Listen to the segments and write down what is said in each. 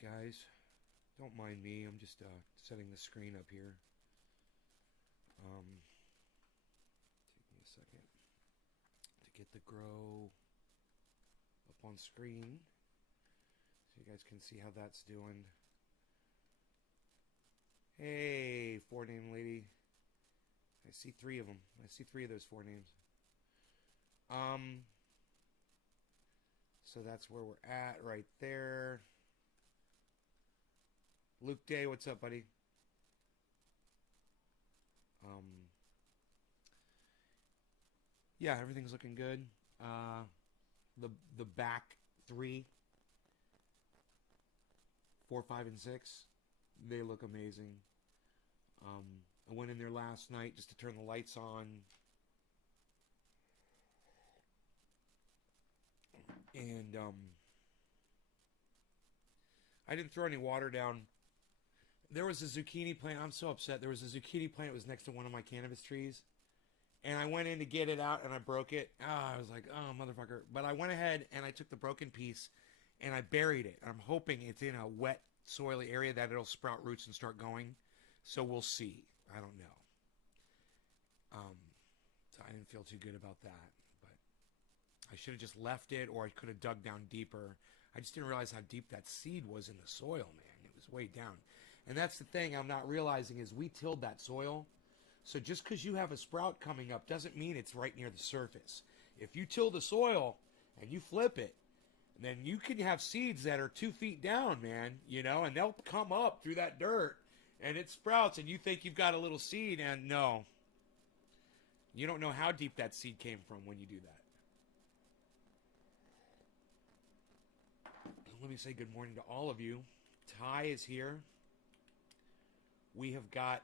Hey guys, don't mind me. I'm just setting the screen up here. Take me a second to get the grow up on screen so you guys can see how that's doing. Hey, 4-name lady. I see 3 of them. I see 3 of those 4 names. So that's where we're at right there. Luke Day, what's up, buddy? Yeah, everything's looking good. The back 3, 4, 5, and 6, they look amazing. I went in there last night just to turn the lights on. And I didn't throw any water down. There was a zucchini plant. I'm so upset. There was a zucchini plant that was next to one of my cannabis trees. And I went in to get it out and I broke it. I was like, oh, motherfucker. But I went ahead and I took the broken piece and I buried it. I'm hoping it's in a wet, soily area that it'll sprout roots and start going. So we'll see. I don't know. So I didn't feel too good about that. But I should have just left it, or I could have dug down deeper. I just didn't realize how deep that seed was in the soil, man. It was way down. And that's the thing I'm not realizing is we tilled that soil. So just because you have a sprout coming up doesn't mean it's right near the surface. If you till the soil and you flip it, then you can have seeds that are 2 feet down, man, and they'll come up through that dirt and it sprouts and you think you've got a little seed, and no. You don't know how deep that seed came from when you do that. Let me say good morning to all of you. Ty is here. We have got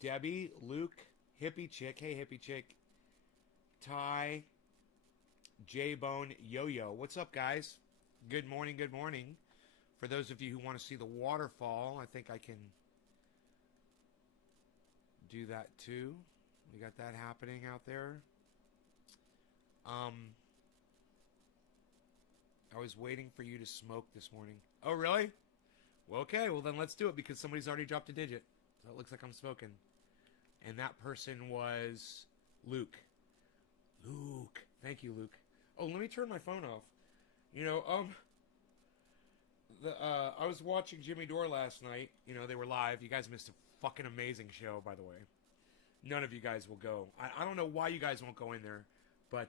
Debbie, Luke, Hippie Chick. Hey, Hippie Chick. Ty, J-Bone, Yo-Yo. What's up, guys? Good morning, good morning. For those of you who want to see the waterfall, I think I can do that too. We got that happening out there. I was waiting for you to smoke this morning. Oh, really? Well, okay. Well, then let's do it because somebody's already dropped a digit. So it looks like I'm smoking. And that person was Luke. Luke. Thank you, Luke. Oh, let me turn my phone off. I was watching Jimmy Dore last night. They were live. You guys missed a fucking amazing show, by the way. None of you guys will go. I don't know why you guys won't go in there. But,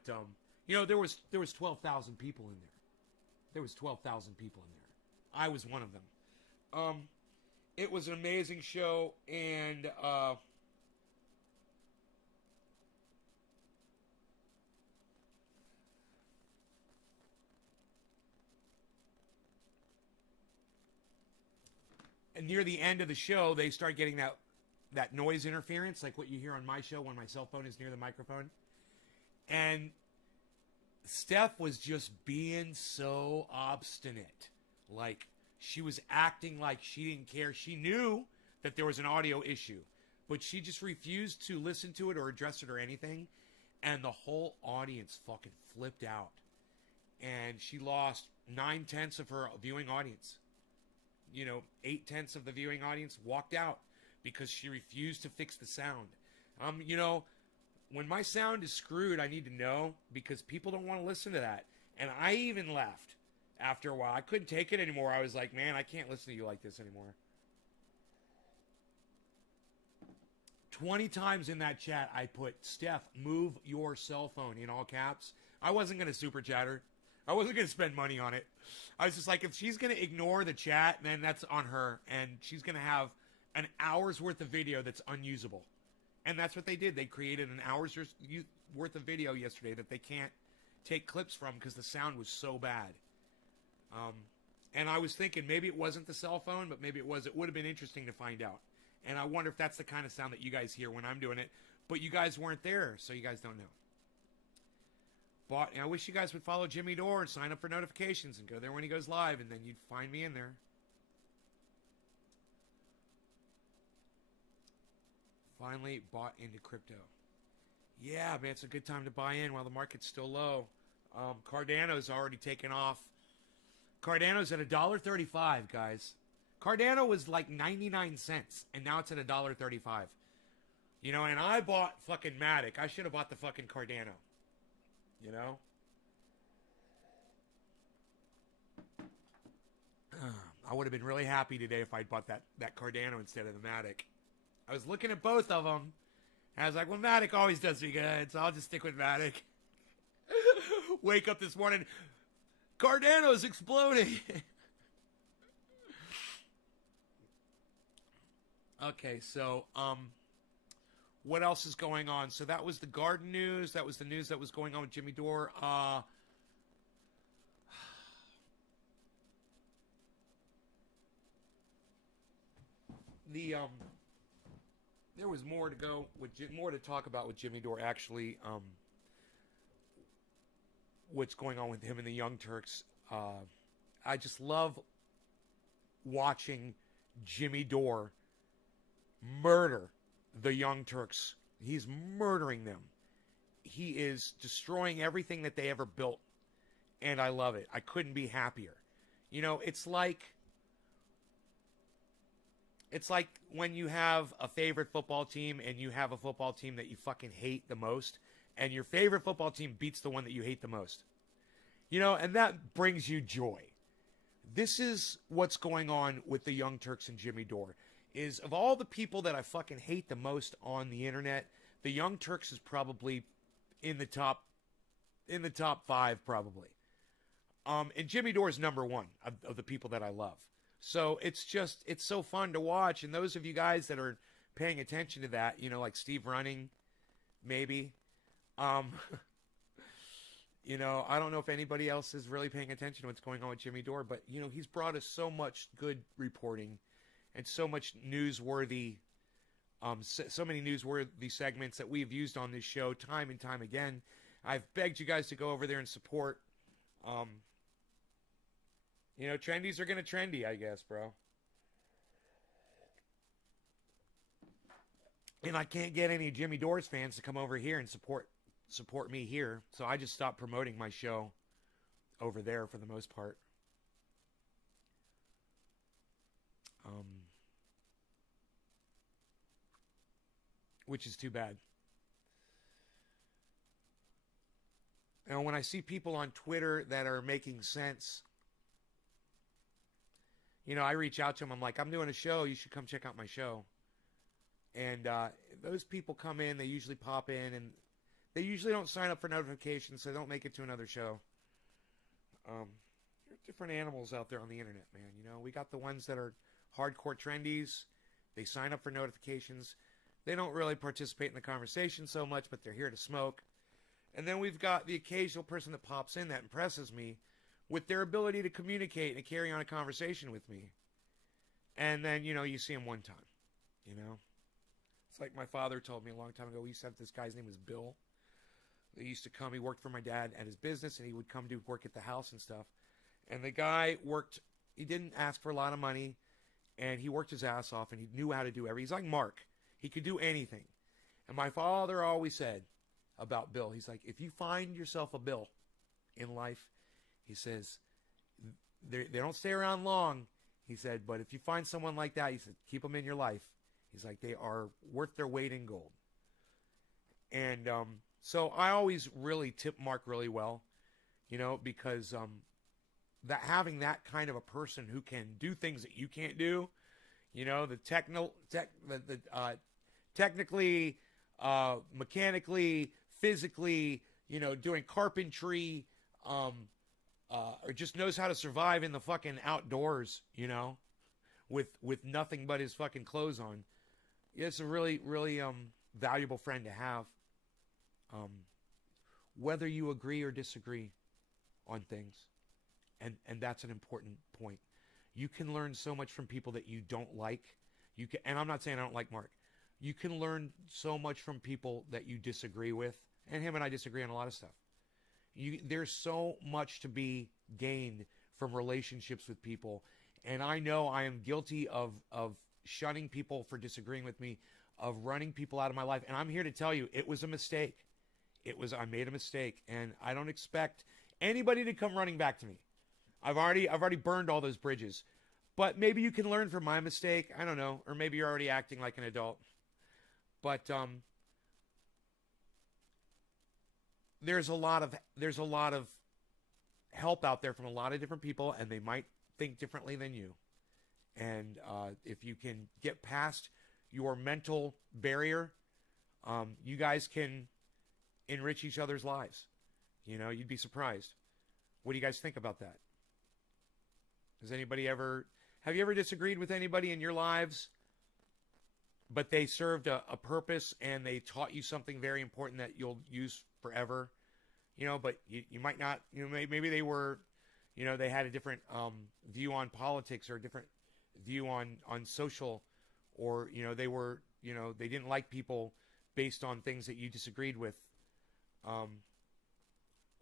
there was 12,000 people in there. There was 12,000 people in there. I was one of them. It was an amazing show, and near the end of the show, they start getting that noise interference, like what you hear on my show when my cell phone is near the microphone. And Steph was just being so obstinate. Like, she was acting like she didn't care. She knew that there was an audio issue, but she just refused to listen to it or address it or anything. And the whole audience fucking flipped out. And she lost 9/10 of her viewing audience. 8/10 of the viewing audience walked out because she refused to fix the sound. When my sound is screwed, I need to know because people don't want to listen to that. And I even left after a while. I couldn't take it anymore. I was like, man, I can't listen to you like this anymore. 20 times in that chat, I put, Steph, move your cell phone in all caps. I wasn't going to super chat her. I wasn't going to spend money on it. I was just like, if she's going to ignore the chat, then that's on her. And she's going to have an hour's worth of video that's unusable. And that's what they did. They created an hour's worth of video yesterday that they can't take clips from because the sound was so bad. And I was thinking maybe it wasn't the cell phone, but maybe it was. It would have been interesting to find out. And I wonder if that's the kind of sound that you guys hear when I'm doing it. But you guys weren't there, so you guys don't know. But I wish you guys would follow Jimmy Dore and sign up for notifications and go there when he goes live, and then you'd find me in there. Finally bought into crypto. Yeah, man, it's a good time to buy in while the market's still low. Cardano's already taken off. Cardano's at $1.35, guys. Cardano was like 99 cents, and now it's at $1.35. You know, and I bought fucking Matic. I should have bought the fucking Cardano. You know? I would have been really happy today if I'd bought that Cardano instead of the Matic. I was looking at both of them, and I was like, well, Matic always does me good, so I'll just stick with Matic. Wake up this morning, Cardano's exploding. Okay, so, what else is going on? So that was the garden news. That was the news that was going on with Jimmy Dore. There was more to go with more to talk about with Jimmy Dore. Actually, what's going on with him and the Young Turks? I just love watching Jimmy Dore murder the Young Turks. He's murdering them. He is destroying everything that they ever built, and I love it. I couldn't be happier. You know, it's like when you have a favorite football team and you have a football team that you fucking hate the most, and your favorite football team beats the one that you hate the most. You know, and that brings you joy. This is what's going on with the Young Turks and Jimmy Dore. Is of all the people that I fucking hate the most on the internet, the Young Turks is probably in the top 5 probably. And Jimmy Dore is number 1 of the people that I love. So it's so fun to watch. And those of you guys that are paying attention to that, you know, like Steve Running, maybe, you know, I don't know if anybody else is really paying attention to what's going on with Jimmy Dore, but you know, he's brought us so much good reporting. And so much newsworthy, so many newsworthy segments that we've used on this show time and time again. I've begged you guys to go over there and support. You know, trendies are going to trendy, I guess, bro. And I can't get any Jimmy Dore's fans to come over here and support me here. So I just stopped promoting my show over there for the most part. Which is too bad. And when I see people on Twitter that are making sense, you know, I reach out to them. I'm like, I'm doing a show. You should come check out my show. And those people come in. They usually pop in, and they usually don't sign up for notifications, so they don't make it to another show. There are different animals out there on the internet, man. You know, we got the ones that are hardcore trendies. They sign up for notifications. They don't really participate in the conversation so much, but they're here to smoke. And then we've got the occasional person that pops in that impresses me with their ability to communicate and carry on a conversation with me. And then, you know, you see him one time, you know. It's like my father told me a long time ago. We used to have this guy's name was Bill. He used to come. He worked for my dad at his business, and he would come do work at the house and stuff. And the guy worked. He didn't ask for a lot of money, and he worked his ass off, and he knew how to do everything. He's like Mark. He could do anything. And my father always said about Bill, he's like, if you find yourself a Bill in life, he says, they don't stay around long. He said, but if you find someone like that, he said, keep them in your life. He's like, they are worth their weight in gold. And so I always really tip Mark really well, you know, because that having that kind of a person who can do things that you can't do, you know, technically, mechanically, physically, you know, doing carpentry, or just knows how to survive in the fucking outdoors, you know, with nothing but his fucking clothes on. It's a really, really valuable friend to have. Whether you agree or disagree on things, and that's an important point. You can learn so much from people that you don't like. You can, and I'm not saying I don't like Mark. You can learn so much from people that you disagree with, and him and I disagree on a lot of stuff. There's so much to be gained from relationships with people, and I know I am guilty of shunning people for disagreeing with me, of running people out of my life, and I'm here to tell you it was a mistake. I made a mistake, and I don't expect anybody to come running back to me. I've already burned all those bridges. But maybe you can learn from my mistake. I don't know. Or maybe you're already acting like an adult. But there's a lot of help out there from a lot of different people, and they might think differently than you. And if you can get past your mental barrier, you guys can enrich each other's lives. You know, you'd be surprised. What do you guys think about that? Have you ever disagreed with anybody in your lives, but they served a purpose and they taught you something very important that you'll use forever? You know, but you might not, you know, maybe they were, you know, they had a different view on politics or a different view on social, or, you know, they were, you know, they didn't like people based on things that you disagreed with,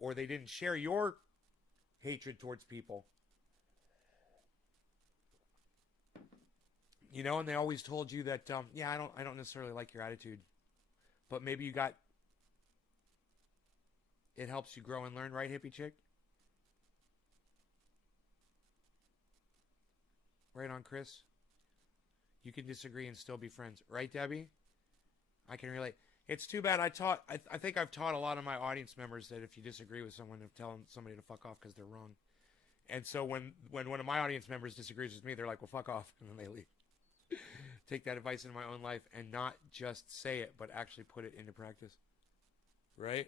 or they didn't share your hatred towards people. You know, and they always told you that, yeah, I don't necessarily like your attitude, but maybe it helps you grow and learn, right, hippie chick? Right on, Chris. You can disagree and still be friends, right, Debbie? I can relate. It's too bad I think I've taught a lot of my audience members that if you disagree with someone, to tell somebody to fuck off because they're wrong. And so when one of my audience members disagrees with me, they're like, well, fuck off, and then they leave. Take that advice into my own life and not just say it, but actually put it into practice. Right?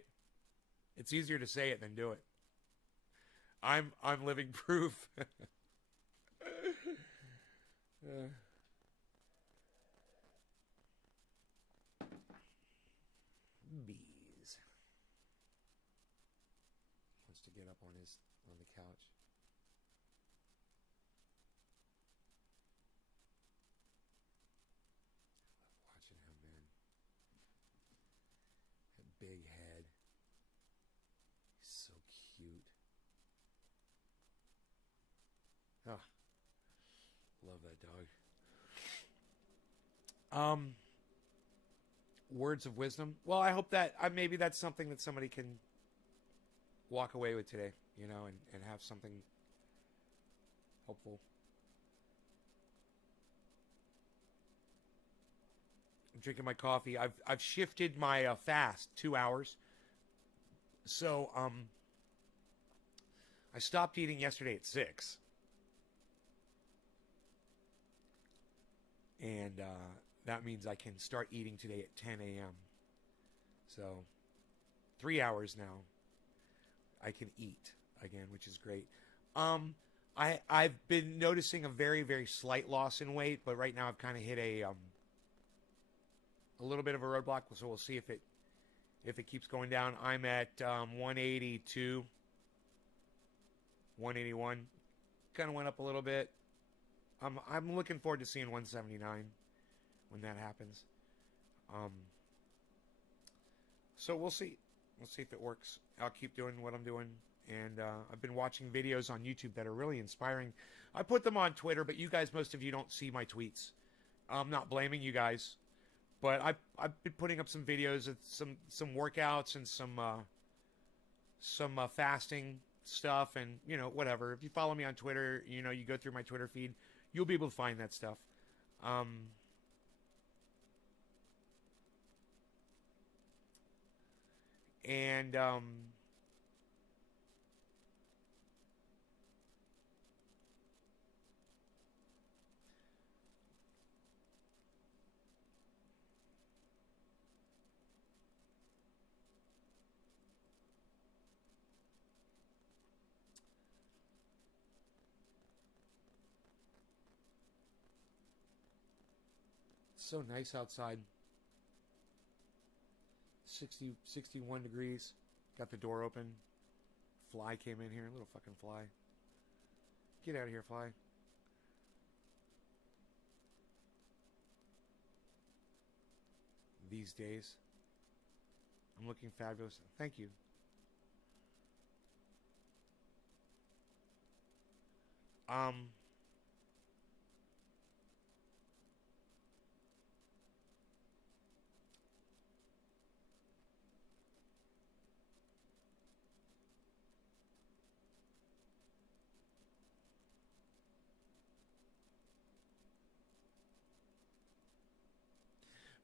It's easier to say it than do it. I'm living proof. Bees. Wants to get up on the couch. Watching him, man. That big head. He's so cute. Oh, love that dog. Words of wisdom. Well, I hope that maybe that's something that somebody can walk away with today, you know, and have something helpful. I'm drinking my coffee. I've shifted my fast 2 hours. So I stopped eating yesterday at 6. And that means I can start eating today at 10 a.m. So 3 hours now I can eat again, which is great. I've been noticing a very, very slight loss in weight, but right now I've kind of hit a little bit of a roadblock, so we'll see if it keeps going down. I'm at 182, 181. Kind of went up a little bit. I'm looking forward to seeing 179 when that happens. So we'll see. We'll see if it works. I'll keep doing what I'm doing. And I've been watching videos on YouTube that are really inspiring. I put them on Twitter, but you guys, most of you don't see my tweets. I'm not blaming you guys. But I've been putting up some videos of some workouts and some fasting stuff, and, you know, whatever. If you follow me on Twitter, you know, you go through my Twitter feed, you'll be able to find that stuff. And it's so nice outside. 61 degrees. Got the door open. Fly came in here. Little fucking fly. Get out of here, fly. These days. I'm looking fabulous. Thank you.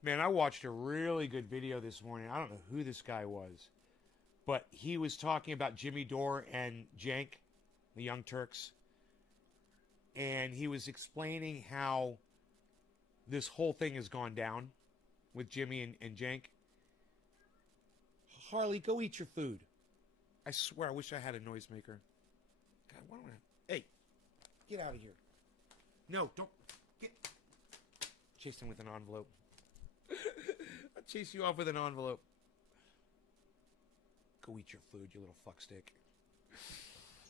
Man, I watched a really good video this morning. I don't know who this guy was, but he was talking about Jimmy Dore and Jank, the Young Turks, and he was explaining how this whole thing has gone down with Jimmy and Jank. Harley, go eat your food. I swear, I wish I had a noisemaker. God, why don't I? Hey, get out of here. No, don't. Get. Chase him with an envelope. I'll chase you off with an envelope. Go eat your food, you little fuckstick.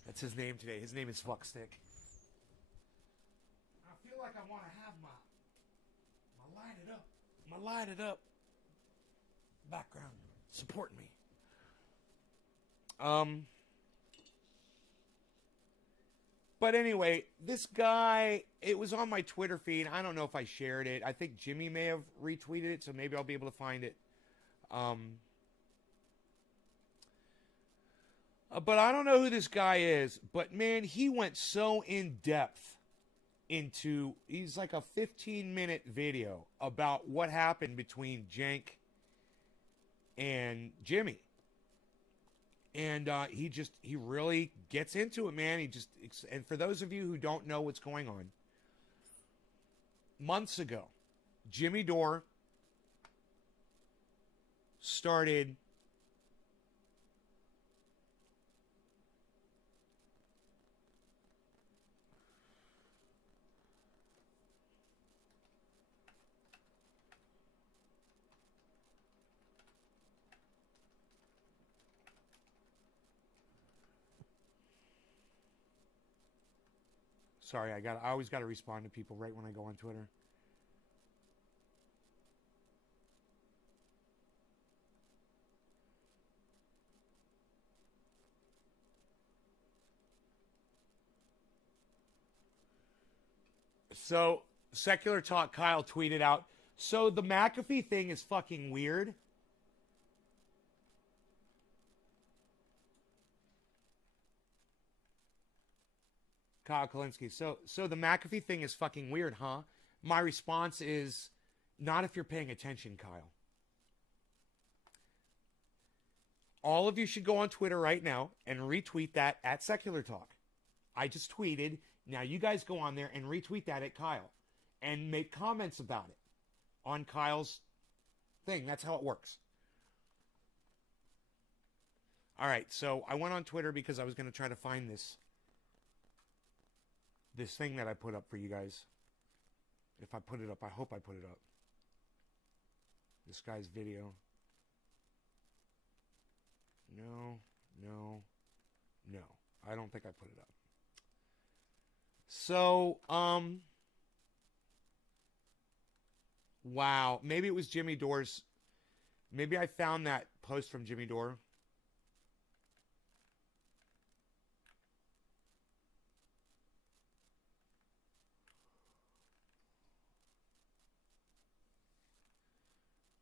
That's his name today. His name is Fuckstick. I feel like I want to have my light it up background support me. But anyway, this guy, it was on my Twitter feed. I don't know if I shared it. I think Jimmy may have retweeted it, so maybe I'll be able to find it. But I don't know who this guy is. But man, he went so in depth into, he's like a 15-minute video about what happened between Jank and Jimmy. And he really gets into it, man. And for those of you who don't know what's going on, months ago, Jimmy Dore started Sorry, I always got to respond to people right when I go on Twitter. So, Secular Talk Kyle tweeted out, so the McAfee thing is fucking weird. Kyle Kalinske. So the McAfee thing is fucking weird, huh? My response is, not if you're paying attention, Kyle. All of you should go on Twitter right now and retweet that at Secular Talk. I just tweeted. Now you guys go on there and retweet that at Kyle. And make comments about it on Kyle's thing. That's how it works. All right, so I went on Twitter because I was going to try to find this thing that I put up for you guys. If I put it up, I hope I put it up. This guy's video. No. I don't think I put it up. So, wow. Maybe it was Jimmy Dore's. Maybe I found that post from Jimmy Dore.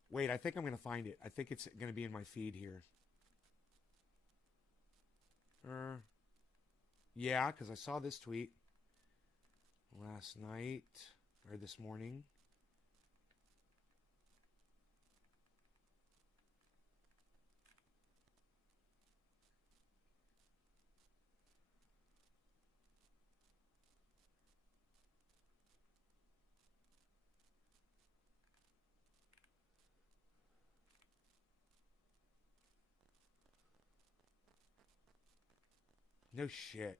Wait, I think I'm going to find it. I think it's going to be in my feed here. Yeah, because I saw this tweet last night or this morning. No shit.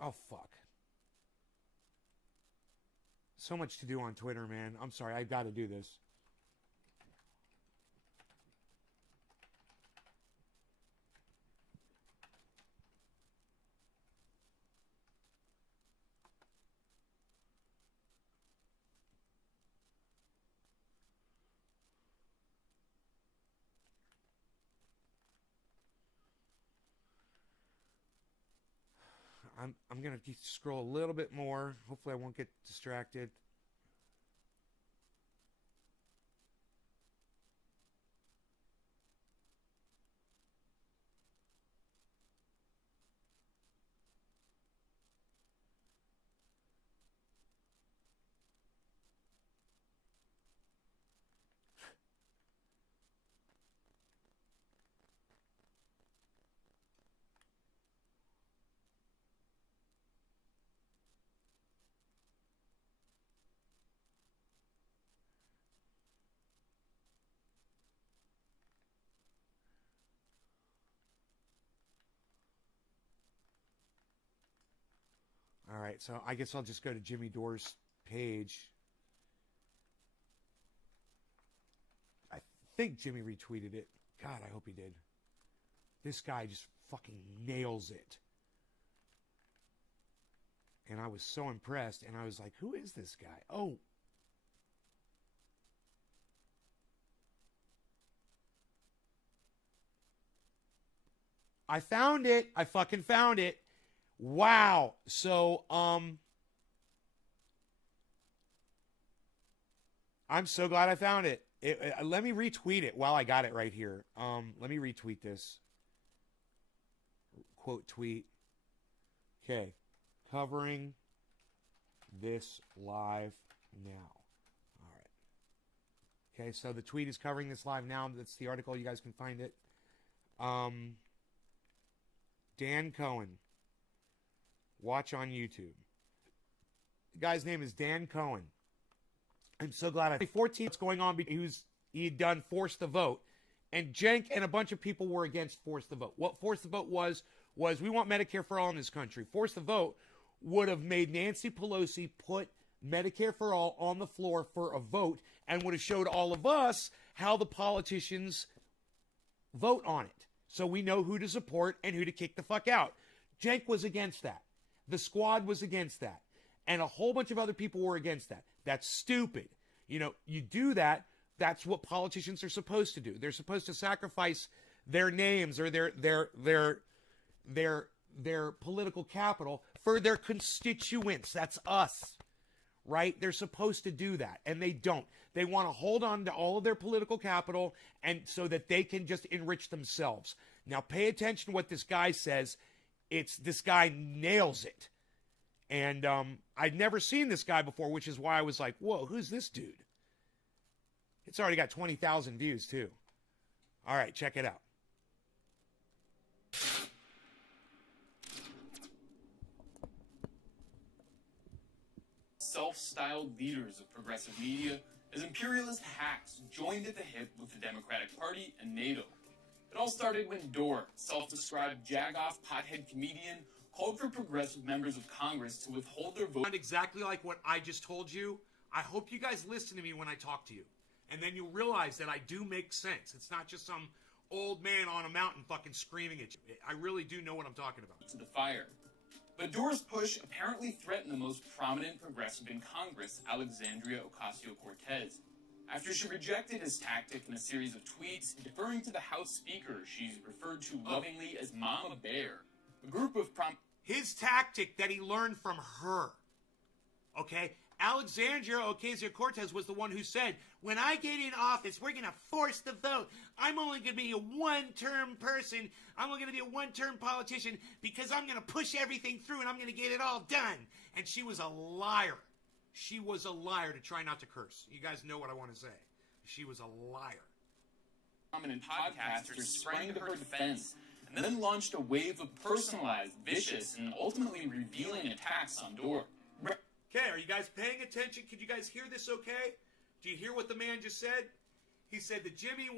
Oh, fuck. So much to do on Twitter, man. I'm sorry. I've got to do this. I'm going to scroll a little bit more. Hopefully I won't get distracted. right, so I guess I'll just go to Jimmy Dore's page. I think Jimmy retweeted it. God, I hope he did. This guy just fucking nails it. And I was so impressed, and I was like, who is this guy? Oh. I found it. I fucking found it. Wow. So, I'm so glad I found it. Let me retweet it while I got it right here. Let me retweet this. Quote tweet. Okay. Covering this live now. All right. Okay, so the tweet is covering this live now. That's the article. You guys can find it. Dan Cohen. Watch on YouTube. The guy's name is Dan Cohen. I'm so glad 14 what's going on because he had done Force the Vote. And Cenk and a bunch of people were against Force the Vote. What Force the Vote was we want Medicare for all in this country. Force the Vote would have made Nancy Pelosi put Medicare for all on the floor for a vote and would have showed all of us how the politicians vote on it. So we know who to support and who to kick the fuck out. Cenk was against that. The squad was against that. And a whole bunch of other people were against that. That's stupid. You know, you do that, that's what politicians are supposed to do. They're supposed to sacrifice their names or their political capital for their constituents. That's us, right? They're supposed to do that, and they don't. They want to hold on to all of their political capital and so that they can just enrich themselves. Now, pay attention to what this guy says. This guy nails it. And I'd never seen this guy before, which is why I was like, whoa, who's this dude? It's already got 20,000 views, too. All right, check it out. Self-styled leaders of progressive media as imperialist hacks joined at the hip with the Democratic Party and NATO. It all started when Dore, self-described jagoff pothead comedian, called for progressive members of Congress to withhold their vote. Exactly like what I just told you. I hope you guys listen to me when I talk to you. And then you'll realize that I do make sense. It's not just some old man on a mountain fucking screaming at you. I really do know what I'm talking about. To the fire. But Dore's push apparently threatened the most prominent progressive in Congress, Alexandria Ocasio-Cortez. After she rejected his tactic in a series of tweets, deferring to the House Speaker she's referred to lovingly as Mama Bear, a group of his tactic that he learned from her. Okay? Alexandria Ocasio-Cortez was the one who said, when I get in office, we're going to force the vote. I'm only going to be a one-term person. I'm only going to be a one-term politician because I'm going to push everything through and I'm going to get it all done. And she was a liar. She was a liar, to try not to curse. You guys know what I want to say. She was a liar. Prominent podcasters sprang to her defense and then launched a wave of personalized, vicious, and ultimately revealing attacks on Dore. Okay, are you guys paying attention? Can you guys hear this okay? Do you hear what the man just said? He said that Jimmy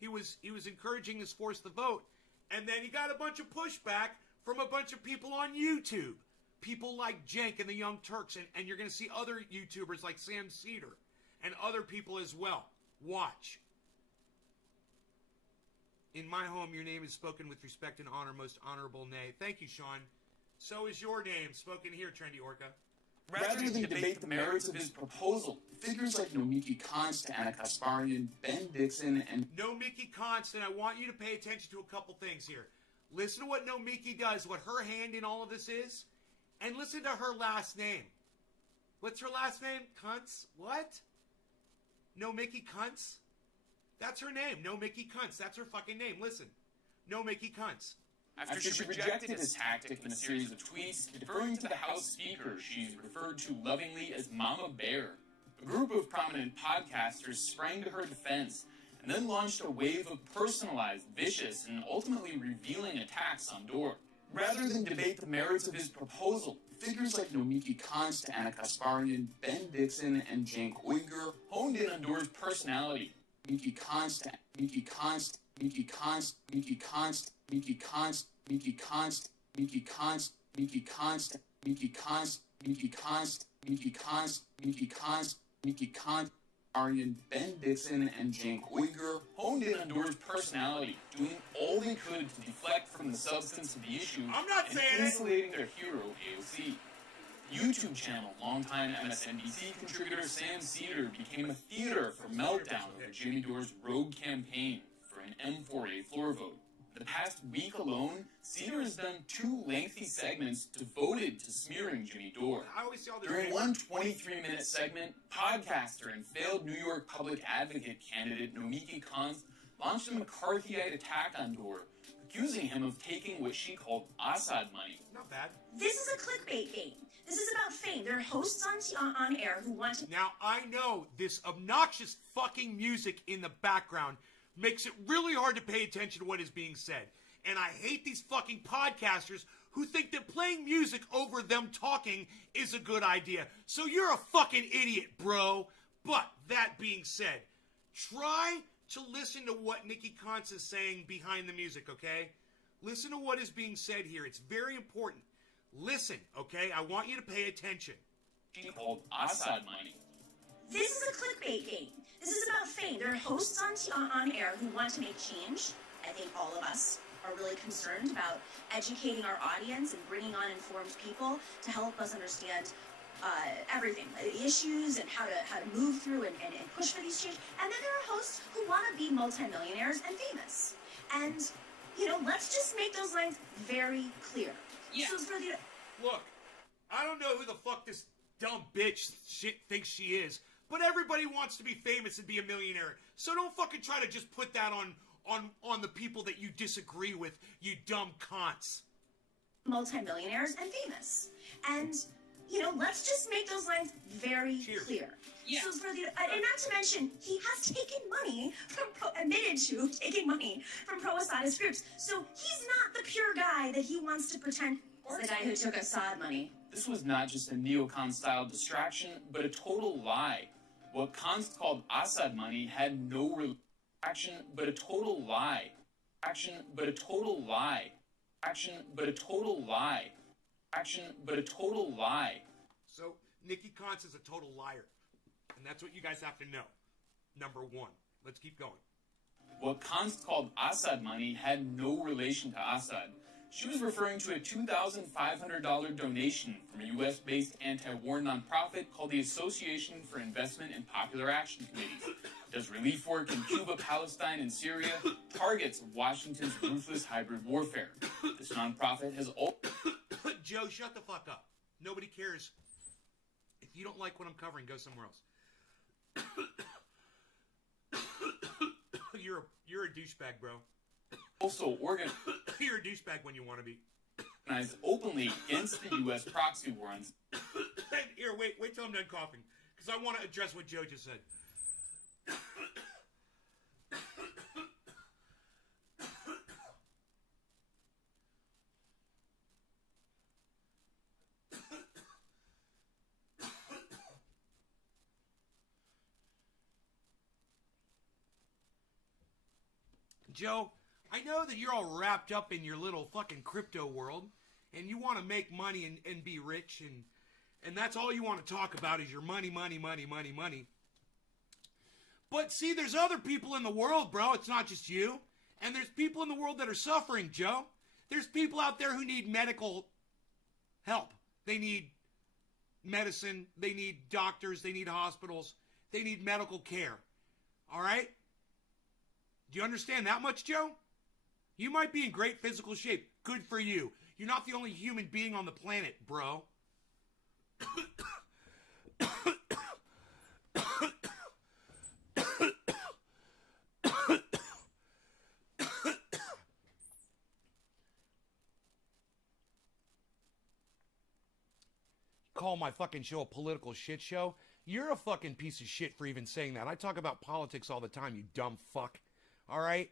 he was encouraging this Force the Vote, and then he got a bunch of pushback from a bunch of people on YouTube. People like Cenk and the Young Turks, and you're going to see other YouTubers like Sam Cedar and other people as well. Watch. In my home, your name is spoken with respect and honor, most honorable nay. Thank you, Sean. So is your name spoken here, Trendy Orca. Rather than debate the merits of his proposal, figures like Nomiki Konst, Anna Kasparian, Ben Dixon, and Nomiki Konst, and I want you to pay attention to a couple things here. Listen to what Nomiki does, what her hand in all of this is, and listen to her last name. What's her last name? Kuntz? What? Nomiki Kuntz? That's her name. Nomiki Kuntz. That's her fucking name. Listen. Nomiki Kuntz. After she rejected his tactic in a series of tweets, deferring to the House Speaker she's referred to lovingly as Mama Bear, a group of prominent podcasters sprang to her defense and then launched a wave of personalized, vicious, and ultimately revealing attacks on Dore. Rather than debate the merits of his proposal, figures like Nomiki Konst, Anna Kasparian, Ben Dixon, and Cenk Uygur honed in on Dore's personality. Nomiki Konst, Nomiki Konst, Nomiki Konst, Nomiki Konst, Nomiki Konst, Nomiki Konst, Nomiki Konst, Nomiki Konst, Aryan, Ben Dixon, and Cenk Uygur honed in on Doer's personality, doing all they could to deflect from the substance of the issue and insulating their hero, AOC. YouTube channel, longtime MSNBC contributor Sam Cedar became a theater for meltdown over Jimmy Dore's rogue campaign for an M4A floor vote. The past week alone, Cedar has done 2 lengthy segments devoted to smearing Jimmy Dore. During one 23-minute segment, podcaster and failed New York public advocate candidate Nomiki Konst launched a McCarthyite attack on Dore, accusing him of taking what she called Assad money. Not bad. This is a clickbait game. This is about fame. There are hosts on air who want to... Now, I know this obnoxious fucking music in the background makes it really hard to pay attention to what is being said. And I hate these fucking podcasters who think that playing music over them talking is a good idea. So you're a fucking idiot, bro. But that being said, try to listen to what Nikki Konst is saying behind the music, okay? Listen to what is being said here. It's very important. Listen, okay? I want you to pay attention. She called Assad money. This is a clickbait game. This is about fame. There are hosts on air who want to make change. I think all of us are really concerned about educating our audience and bringing on informed people to help us understand everything, the issues and how to move through and push for these changes. And then there are hosts who want to be multimillionaires and famous. And, you know, let's just make those lines very clear. Yeah. So for the... Look, I don't know who the fuck this dumb bitch shit thinks she is, but everybody wants to be famous and be a millionaire. So don't fucking try to just put that on the people that you disagree with, you dumb cunts. Multimillionaires and famous. And, you know, let's just make those lines very clear. Yeah. So for the, and not to mention, he has taken money admitted to taking money from pro-Assadist groups. So he's not the pure guy that he wants to pretend is the guy who took Assad money. This was not just a neocon-style distraction, but a total lie. What Konst called Assad money had no action, but a total lie. Action, but a total lie. Action, but a total lie. Action, but a total lie. So, Nikki Konst is a total liar. And that's what you guys have to know. Number 1. Let's keep going. What Konst called Assad money had no relation to Assad. She was referring to a $2,500 donation from a U.S.-based anti-war nonprofit called the Association for Investment in Popular Action Committees. Does relief work in Cuba, Palestine, and Syria, targets of Washington's ruthless hybrid warfare. This nonprofit has all... Joe, shut the fuck up. Nobody cares. If you don't like what I'm covering, go somewhere else. You're a douchebag, bro. Also organized You're a douchebag when you want to be. Openly against the U.S. proxy war on... Here, wait till I'm done coughing, because I want to address what Joe just said. Joe, I know that you're all wrapped up in your little fucking crypto world, and you want to make money and be rich, and that's all you want to talk about is your money, money, money, money, money. But see, there's other people in the world, bro. It's not just you. And there's people in the world that are suffering, Joe. There's people out there who need medical help. They need medicine. They need doctors. They need hospitals. They need medical care. All right? Do you understand that much, Joe? You might be in great physical shape. Good for you. You're not the only human being on the planet, bro. Call my fucking show a political shit show? You're a fucking piece of shit for even saying that. I talk about politics all the time, you dumb fuck. All right?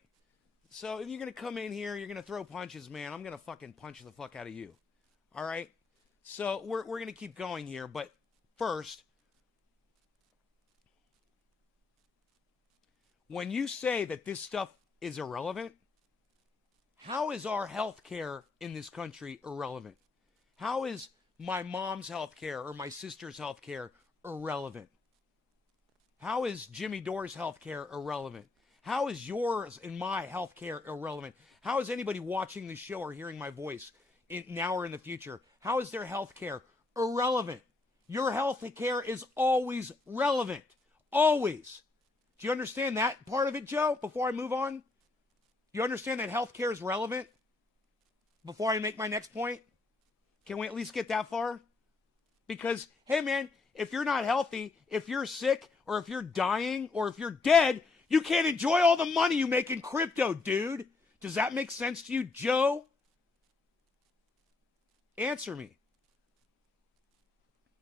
So if you're going to come in here, you're going to throw punches, man, I'm going to fucking punch the fuck out of you. All right? So we're going to keep going here, but first, when you say that this stuff is irrelevant, how is our health care in this country irrelevant? How is my mom's health care or my sister's health care irrelevant? How is Jimmy Dore's health care irrelevant? How is yours and my health care irrelevant? How is anybody watching the show or hearing my voice now or in the future? How is their health care irrelevant? Your health care is always relevant. Always. Do you understand that part of it, Joe, before I move on? You understand that health care is relevant? Before I make my next point? Can we at least get that far? Because, hey man, if you're not healthy, if you're sick, or if you're dying, or if you're dead, you can't enjoy all the money you make in crypto, dude. Does that make sense to you, Joe? Answer me.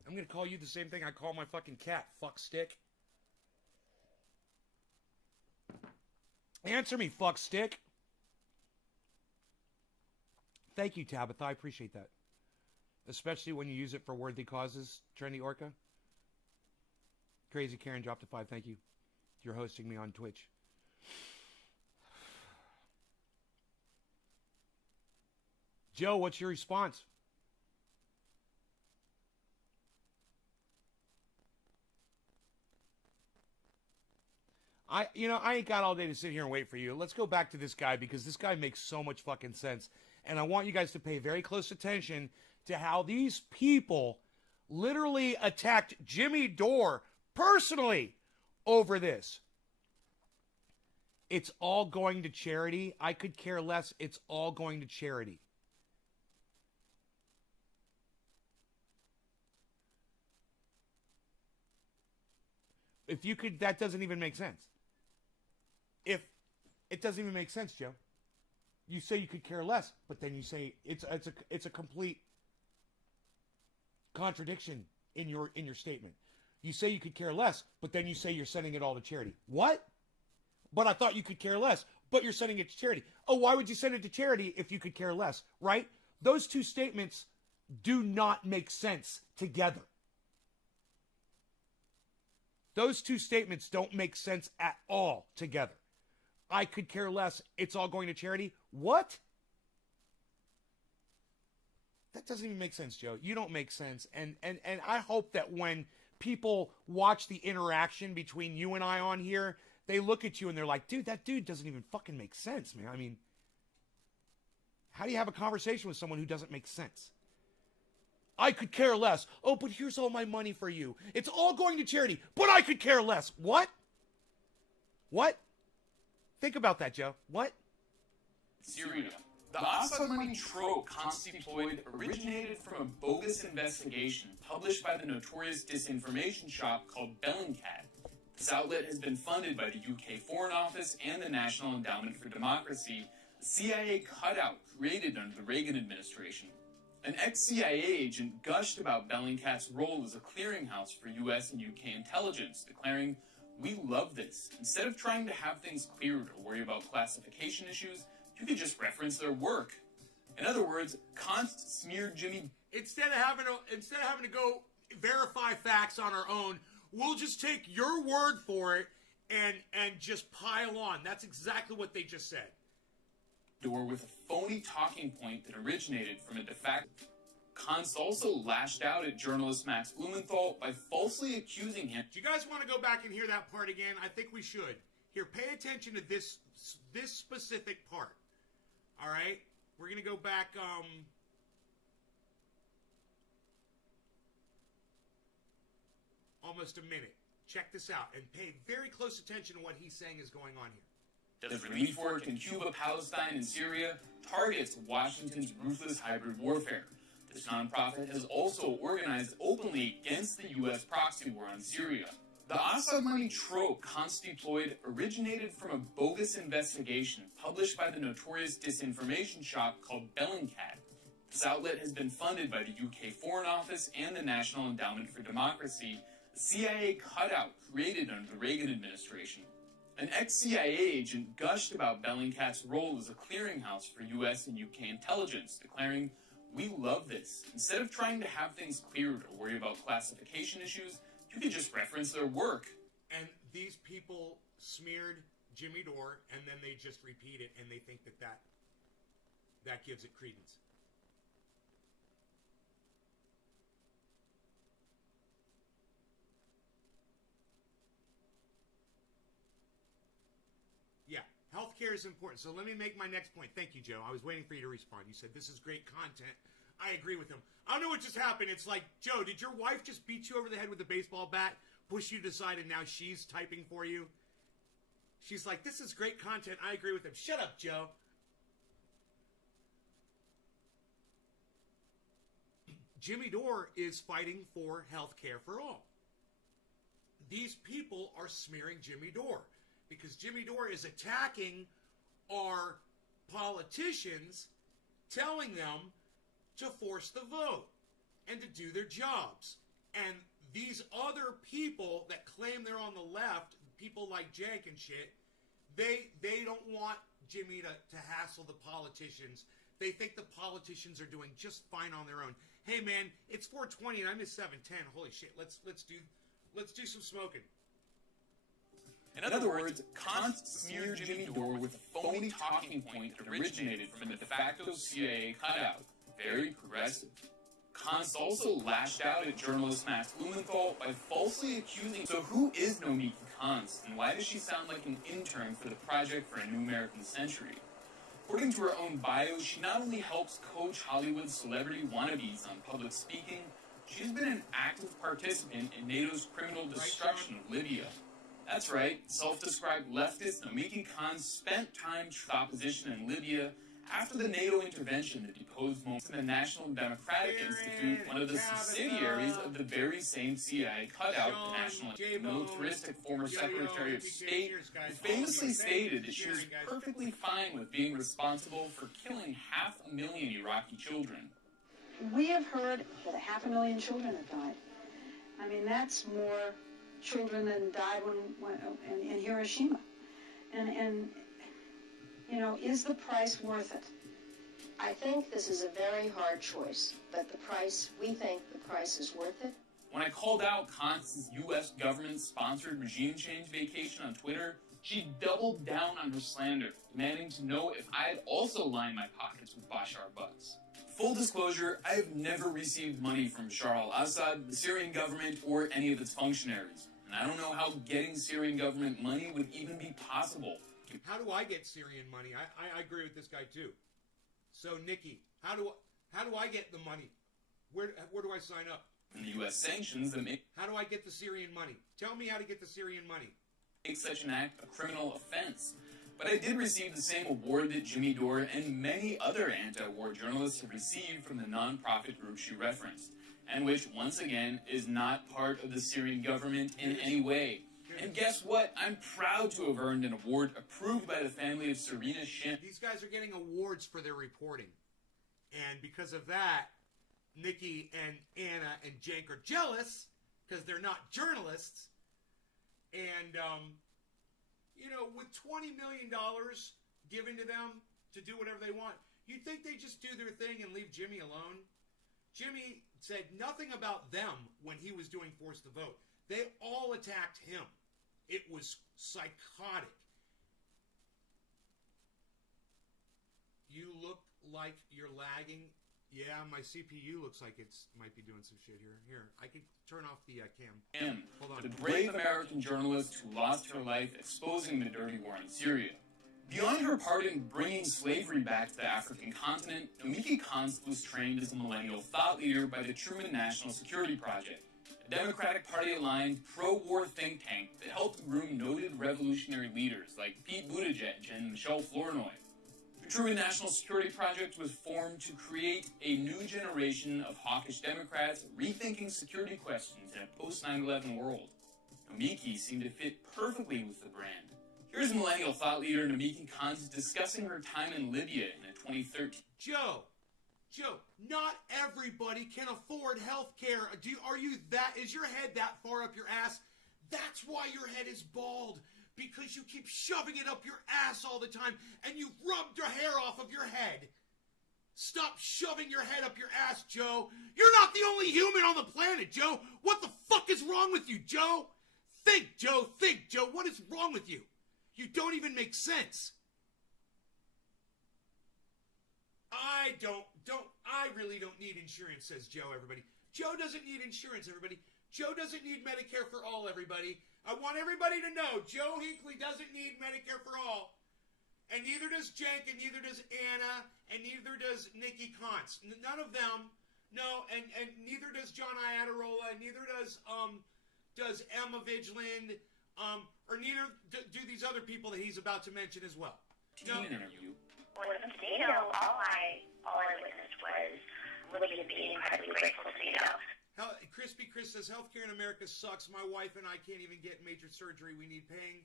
I'm going to call you the same thing I call my fucking cat, fuck stick. Answer me, fuck stick. Thank you, Tabitha. I appreciate that. Especially when you use it for worthy causes, Trendy Orca. Crazy Karen dropped a 5. Thank you. You're hosting me on Twitch. Joe, what's your response? I ain't got all day to sit here and wait for you. Let's go back to this guy because this guy makes so much fucking sense. And I want you guys to pay very close attention to how these people literally attacked Jimmy Dore personally over this. It's all going to charity. I could care less. It's all going to charity. If you could, that doesn't even make sense. If it doesn't even make sense, Joe. You say you could care less, but then you say it's a complete contradiction in your statement. You say you could care less, but then you say you're sending it all to charity. What? But I thought you could care less, but you're sending it to charity. Oh, why would you send it to charity if you could care less, right? Those two statements do not make sense together. Those two statements don't make sense at all together. I could care less. It's all going to charity. What? That doesn't even make sense, Joe. You don't make sense. And I hope that when people watch the interaction between you and I on here, they look at you and they're like, dude, that dude doesn't even fucking make sense, man. I mean, how do you have a conversation with someone who doesn't make sense? I could care less. Oh, but here's all my money for you. It's all going to charity, but I could care less. What? What? Think about that, Joe. What? Syria. The Assad money trove constituted originated from a bogus investigation published by the notorious disinformation shop called Bellingcat. This outlet has been funded by the UK Foreign Office and the National Endowment for Democracy, a CIA cutout created under the Reagan administration. An ex-CIA agent gushed about Bellingcat's role as a clearinghouse for US and UK intelligence, declaring, "We love this. Instead of trying to have things cleared or worry about classification issues, you could just reference their work." In other words, Kant smeared Jimmy. Instead of having to go verify facts on our own, we'll just take your word for it and just pile on. That's exactly what they just said. Dore with a phony talking point that originated from a de facto. Kant also lashed out at journalist Max Blumenthal by falsely accusing him. Do you guys want to go back and hear that part again? I think we should. Here, pay attention to this specific part. All right? We're going to go back almost a minute. Check this out and pay very close attention to what he's saying is going on here. Does relief work in Cuba, Palestine, and Syria targets Washington's ruthless hybrid warfare. This nonprofit has also organized openly against the U.S. proxy war on Syria. The Assad money trove constituted originated from a bogus investigation published by the notorious disinformation shop called Bellingcat. This outlet has been funded by the UK Foreign Office and the National Endowment for Democracy, a CIA cutout created under the Reagan administration. An ex-CIA agent gushed about Bellingcat's role as a clearinghouse for US and UK intelligence, declaring, "We love this. Instead of trying to have things cleared or worry about classification issues, you could just reference their work." And these people smeared Jimmy Dore, and then they just repeat it, and they think that gives it credence. Healthcare is important. So let me make my next point. Thank you, Joe. I was waiting for you to respond. You said, this is great content. I agree with him. I don't know what just happened. It's like, Joe, did your wife just beat you over the head with a baseball bat, push you to the side, and now she's typing for you? She's like, this is great content. I agree with him. Shut up, Joe. Jimmy Dore is fighting for health care for all. These people are smearing Jimmy Dore because Jimmy Dore is attacking our politicians, telling them to force the vote and to do their jobs. And these other people that claim they're on the left, people like Jank and shit, they don't want Jimmy to hassle the politicians. They think the politicians are doing just fine on their own. Hey man, it's 4:20 and I missed 7:10. Holy shit! Let's do some smoking. In other words, Kant smeared Jimmy Dore with a phony talking point that originated from the de facto CIA cutout. Very progressive. Kant also lashed out at journalist Max Blumenthal by falsely accusing. So who is Nomiki Kant, and why does she sound like an intern for the Project for a New American Century? According to her own bio, she not only helps coach Hollywood celebrity wannabes on public speaking, she's been an active participant in NATO's criminal destruction of Libya. That's right, self-described leftist Nomiki Khan spent time with opposition in Libya after the NATO intervention that deposed most of the National Democratic Institute, one of the subsidiaries of the very same CIA cutout, the National Militaristic former Secretary of State, who famously stated that she was perfectly fine with being responsible for killing 500,000 Iraqi children. We have heard that 500,000 children have died. I mean, that's more children than died in Hiroshima. And you know, is the price worth it? I think this is a very hard choice, but we think the price is worth it. When I called out Kant's U.S. government-sponsored regime change vacation on Twitter, she doubled down on her slander, demanding to know if I had also lined my pockets with Bashar butts. Full disclosure, I have never received money from Bashar al-Assad, the Syrian government, or any of its functionaries. And I don't know how getting Syrian government money would even be possible. How do I get Syrian money? I agree with this guy too. So Nikki, how do I get the money? Where do I sign up? And the U.S. sanctions that make... How do I get the Syrian money? Tell me how to get the Syrian money. Make such an act a criminal offense. But I did receive the same award that Jimmy Dore and many other anti-war journalists have received from the non-profit group she referenced, and which, once again, is not part of the Syrian government in any way. And guess what? I'm proud to have earned an award approved by the family of Serena Shin. These guys are getting awards for their reporting. And because of that, Nikki and Anna and Jank are jealous because they're not journalists. And, you know, with $20 million given to them to do whatever they want, you'd think they just do their thing and leave Jimmy alone. Jimmy said nothing about them when he was doing Force the Vote. They all attacked him. It was psychotic. You look like you're lagging. Yeah, my CPU looks like it's might be doing some shit here. Here, I could turn off the cam. Hold on. The brave American journalist who lost her life exposing the dirty war in Syria. Beyond her part in bringing slavery back to the African continent, Nomiki Kant was trained as a millennial thought leader by the Truman National Security Project, a Democratic Party-aligned pro-war think tank that helped groom noted revolutionary leaders like Pete Buttigieg and Michelle Flournoy. The Truman National Security Project was formed to create a new generation of hawkish Democrats rethinking security questions in a post-9/11 world. Nomiki seemed to fit perfectly with the brand. Here's millennial thought leader Nomiki Kant discussing her time in Libya in a 2013. Joe, not everybody can afford health care. Is your head that far up your ass? That's why your head is bald. Because you keep shoving it up your ass all the time and you've rubbed your hair off of your head. Stop shoving your head up your ass, Joe. You're not the only human on the planet, Joe. What the fuck is wrong with you, Joe? Think, Joe. What is wrong with you? You don't even make sense. I really don't need insurance, says Joe, everybody. Joe doesn't need insurance, everybody. Joe doesn't need Medicare for all, everybody. I want everybody to know Joe Hinckley doesn't need Medicare for all. And neither does Cenk, and neither does Anna, and neither does Nikki Kontz. None of them. No, and neither does John Iadarola, and neither does Emma Vigeland, or neither do these other people that he's about to mention as well. No. Interview. When it comes to NATO, all I witnessed was Libya being incredibly grateful to NATO. Crispy Chris says, healthcare in America sucks. My wife and I can't even get major surgery. We need paying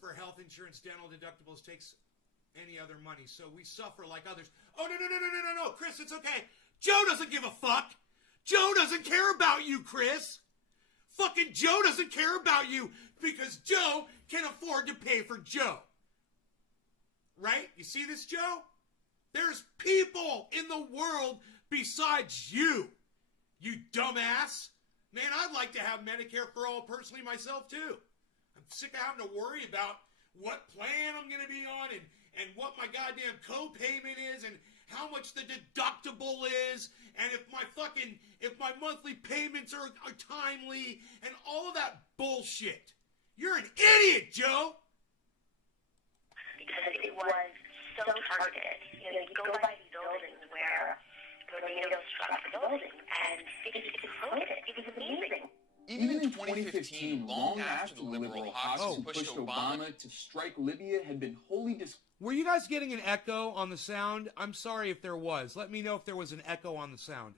for health insurance, dental deductibles takes any other money. So we suffer like others. Oh, no, Chris, it's okay. Joe doesn't give a fuck. Joe doesn't care about you, Chris. Fucking Joe doesn't care about you because Joe can afford to pay for Joe. Right? You see this, Joe? There's people in the world besides you. You dumbass. Man, I'd like to have Medicare for all personally myself, too. I'm sick of having to worry about what plan I'm going to be on and what my goddamn co-payment is and how much the deductible is and if my monthly payments are timely and all of that bullshit. You're an idiot, Joe. Because it was so targeted. You go by these buildings where NATO struck the building, and it exploded. It was amazing. Even in 2015, long after the liberal hawks who pushed Obama to strike Libya had been wholly Were you guys getting an echo on the sound? I'm sorry if there was. Let me know if there was an echo on the sound.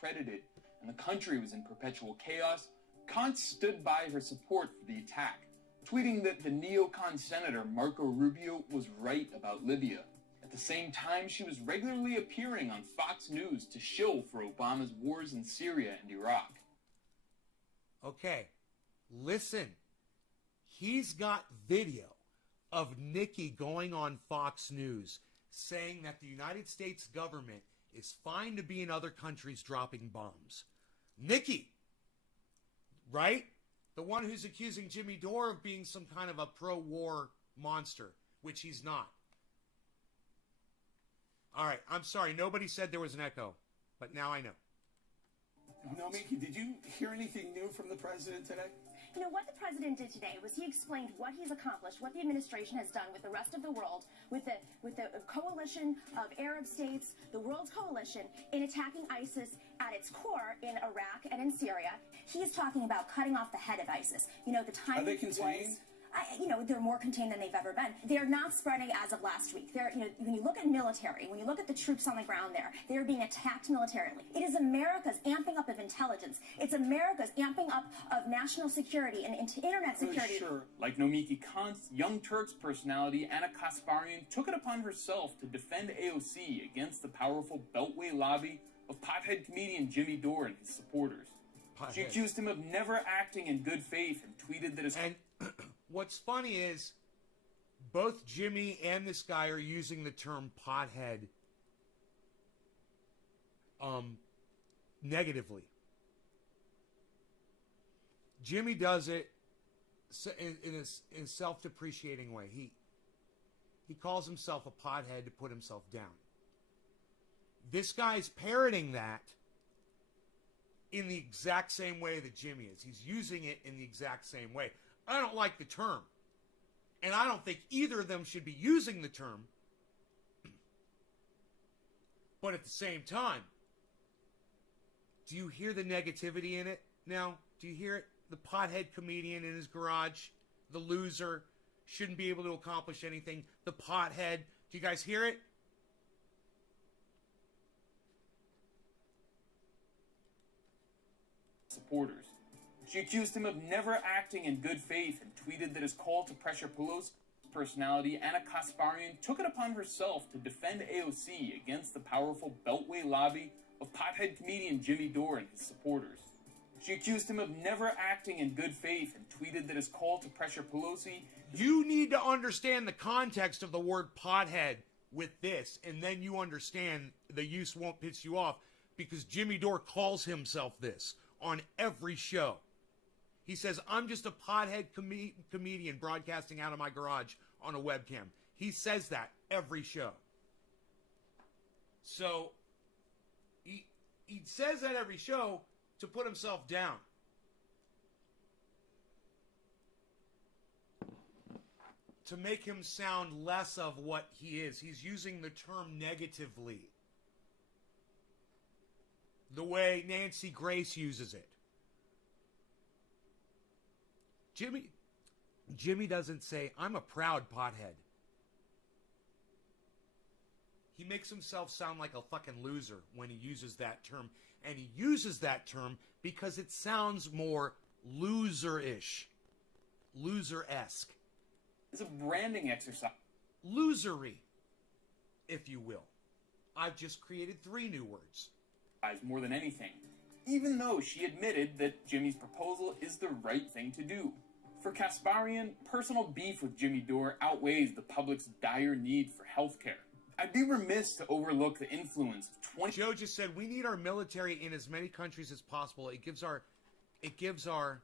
discredited, and the country was in perpetual chaos, Kant stood by her support for the attack, tweeting that the neocon senator Marco Rubio was right about Libya. At the same time, she was regularly appearing on Fox News to shill for Obama's wars in Syria and Iraq. Okay, listen. He's got video of Nikki going on Fox News saying that the United States government is fine to be in other countries dropping bombs. Nikki, right? The one who's accusing Jimmy Dore of being some kind of a pro-war monster, which he's not. All right, I'm sorry. Nobody said there was an echo, but now I know. No, Miki, did you hear anything new from the president today? You know, what the president did today was he explained what he's accomplished, what the administration has done with the rest of the world, with the coalition of Arab states, the world coalition, in attacking ISIS at its core in Iraq and in Syria. He's talking about cutting off the head of ISIS. You know, the time Are they contained? They're more contained than they've ever been. They're not spreading as of last week. When you look at military, when you look at the troops on the ground there, they're being attacked militarily. It is America's amping up of intelligence. It's America's amping up of national security and internet security. Sure. Like Nomiki Kant's Young Turks personality, Anna Kasparian took it upon herself to defend AOC against the powerful Beltway lobby of pothead comedian Jimmy Dore and his supporters. She accused him of never acting in good faith and tweeted that his... And what's funny is both Jimmy and this guy are using the term pothead negatively. Jimmy does it in a self-depreciating way. He calls himself a pothead to put himself down. This guy's parroting that in the exact same way that Jimmy is. He's using it in the exact same way. I don't like the term. And I don't think either of them should be using the term. But at the same time, do you hear the negativity in it now? Do you hear it? The pothead comedian in his garage, the loser, shouldn't be able to accomplish anything. The pothead. Do you guys hear it? supporters. She accused him of never acting in good faith and tweeted that his call to pressure Pelosi's personality, Anna Kasparian, took it upon herself to defend AOC against the powerful Beltway lobby of pothead comedian Jimmy Dore and his supporters. She accused him of never acting in good faith and tweeted that his call to pressure Pelosi... You need to understand the context of the word pothead with this, and then you understand the use won't piss you off, because Jimmy Dore calls himself this on every show. He says, I'm just a pothead comedian broadcasting out of my garage on a webcam. He says that every show. So, he says that every show to put himself down. to make him sound less of what he is. He's using the term negatively. The way Nancy Grace uses it. Jimmy doesn't say, I'm a proud pothead. He makes himself sound like a fucking loser when he uses that term. And he uses that term because it sounds more loser-ish. Loser-esque. It's a branding exercise. Losery, if you will. I've just created 3 new words. More than anything. Even though she admitted that Jimmy's proposal is the right thing to do. For Kasparian, personal beef with Jimmy Dore outweighs the public's dire need for health care. I'd be remiss to overlook the influence of 20... Joe just said, we need our military in as many countries as possible. It gives our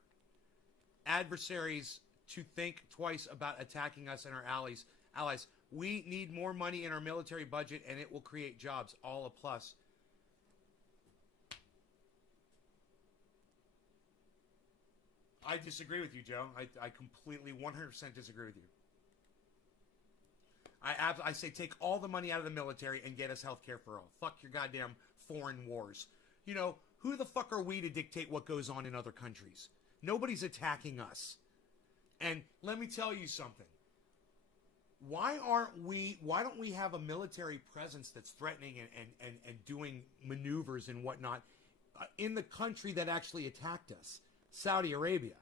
adversaries to think twice about attacking us and our allies. We need more money in our military budget, and it will create jobs. All a plus. I disagree with you, Joe. I completely 100% disagree with you. I say take all the money out of the military and get us health care for all. Fuck your goddamn foreign wars. You know, who the fuck are we to dictate what goes on in other countries? Nobody's attacking us. And let me tell you something. Why don't we have a military presence that's threatening and doing maneuvers and whatnot in the country that actually attacked us? Saudi Arabia.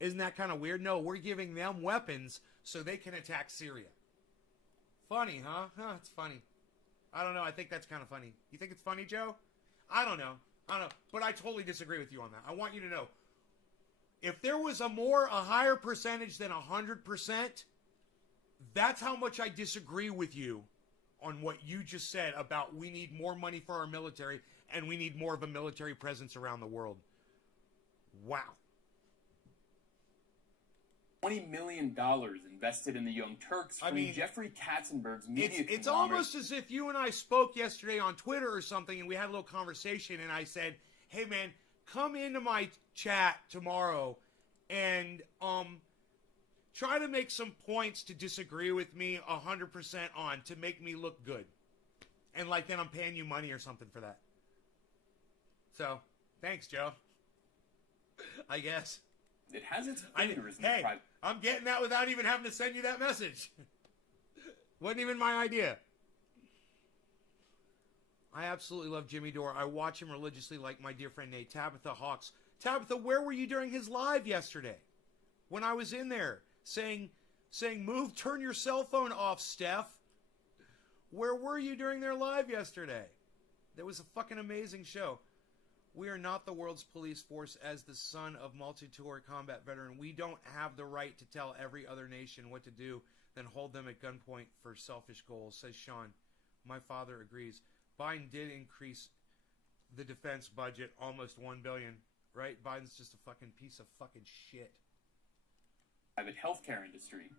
Isn't that kind of weird? No, we're giving them weapons so they can attack Syria. Funny, huh? Huh, it's funny. I don't know. I think that's kind of funny. You think it's funny, Joe? I don't know. But I totally disagree with you on that. I want you to know, if there was a higher percentage than 100%, that's how much I disagree with you on what you just said about we need more money for our military and we need more of a military presence around the world. Wow. $20 million invested in the Young Turks from Jeffrey Katzenberg's media It's almost as if you and I spoke yesterday on Twitter or something, and we had a little conversation, and I said, hey, man, come into my chat tomorrow and try to make some points to disagree with me 100% on to make me look good. And, then I'm paying you money or something for that. So, thanks, Joe. I guess. It has its fingers in the private... I'm getting that without even having to send you that message. Wasn't even my idea. I absolutely love Jimmy Dore. I watch him religiously like my dear friend Nate. Tabitha Hawks. Tabitha, where were you during his live yesterday? When I was in there saying, turn your cell phone off, Steph. Where were you during their live yesterday? That was a fucking amazing show. We are not the world's police force. As the son of multi-tour combat veteran, we don't have the right to tell every other nation what to do, then hold them at gunpoint for selfish goals, says Sean. My father agrees. Biden did increase the defense budget almost $1 billion, right? Biden's just a fucking piece of fucking shit. Private healthcare industry.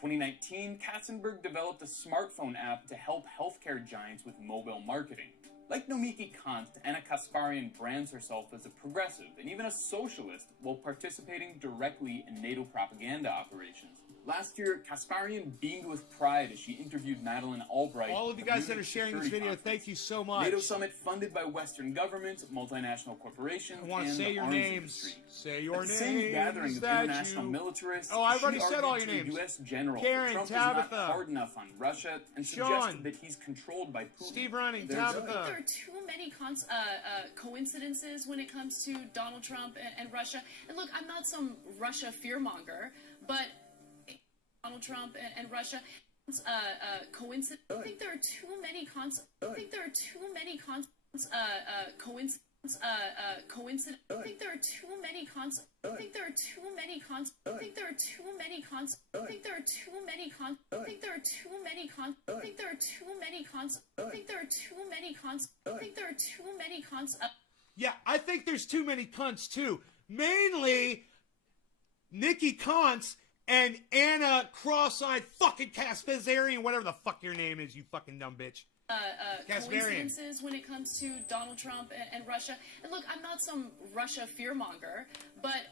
2019, Katzenberg developed a smartphone app to help healthcare giants with mobile marketing. Like Nomiki Kant, Anna Kasparian brands herself as a progressive and even a socialist while participating directly in NATO propaganda operations. Last year, Kasparian beamed with pride as she interviewed Madeleine Albright. All of you guys that are sharing this video, thank you so much. NATO summit funded by Western governments, multinational corporations, I want to say your names. Say your names. At the same gathering of international militarists, oh, I've already said all your names. U.S. General Karen, Trump Tabitha, is not hard enough on Russia and suggested that he's controlled by Putin. Steve Running, There Tabitha. are too many coincidences when it comes to Donald Trump and Russia. And look, I'm not some Russia fearmonger, but Donald Trump and Russia coincidence. I think there are too many coincidence. I think there are too many coincidence. I think there are too many I think there are too many I think there are too many I think there are too many I think there are too many I think there are too many I think there are too many I think there are too many Yeah, I think there's too many cunts too. Mainly Nikki Kuntz and Anna Cross-Eyed fucking Kasparian, whatever the fuck your name is, you fucking dumb bitch. Coincidences when it comes to Donald Trump and Russia. And look, I'm not some Russia fearmonger, but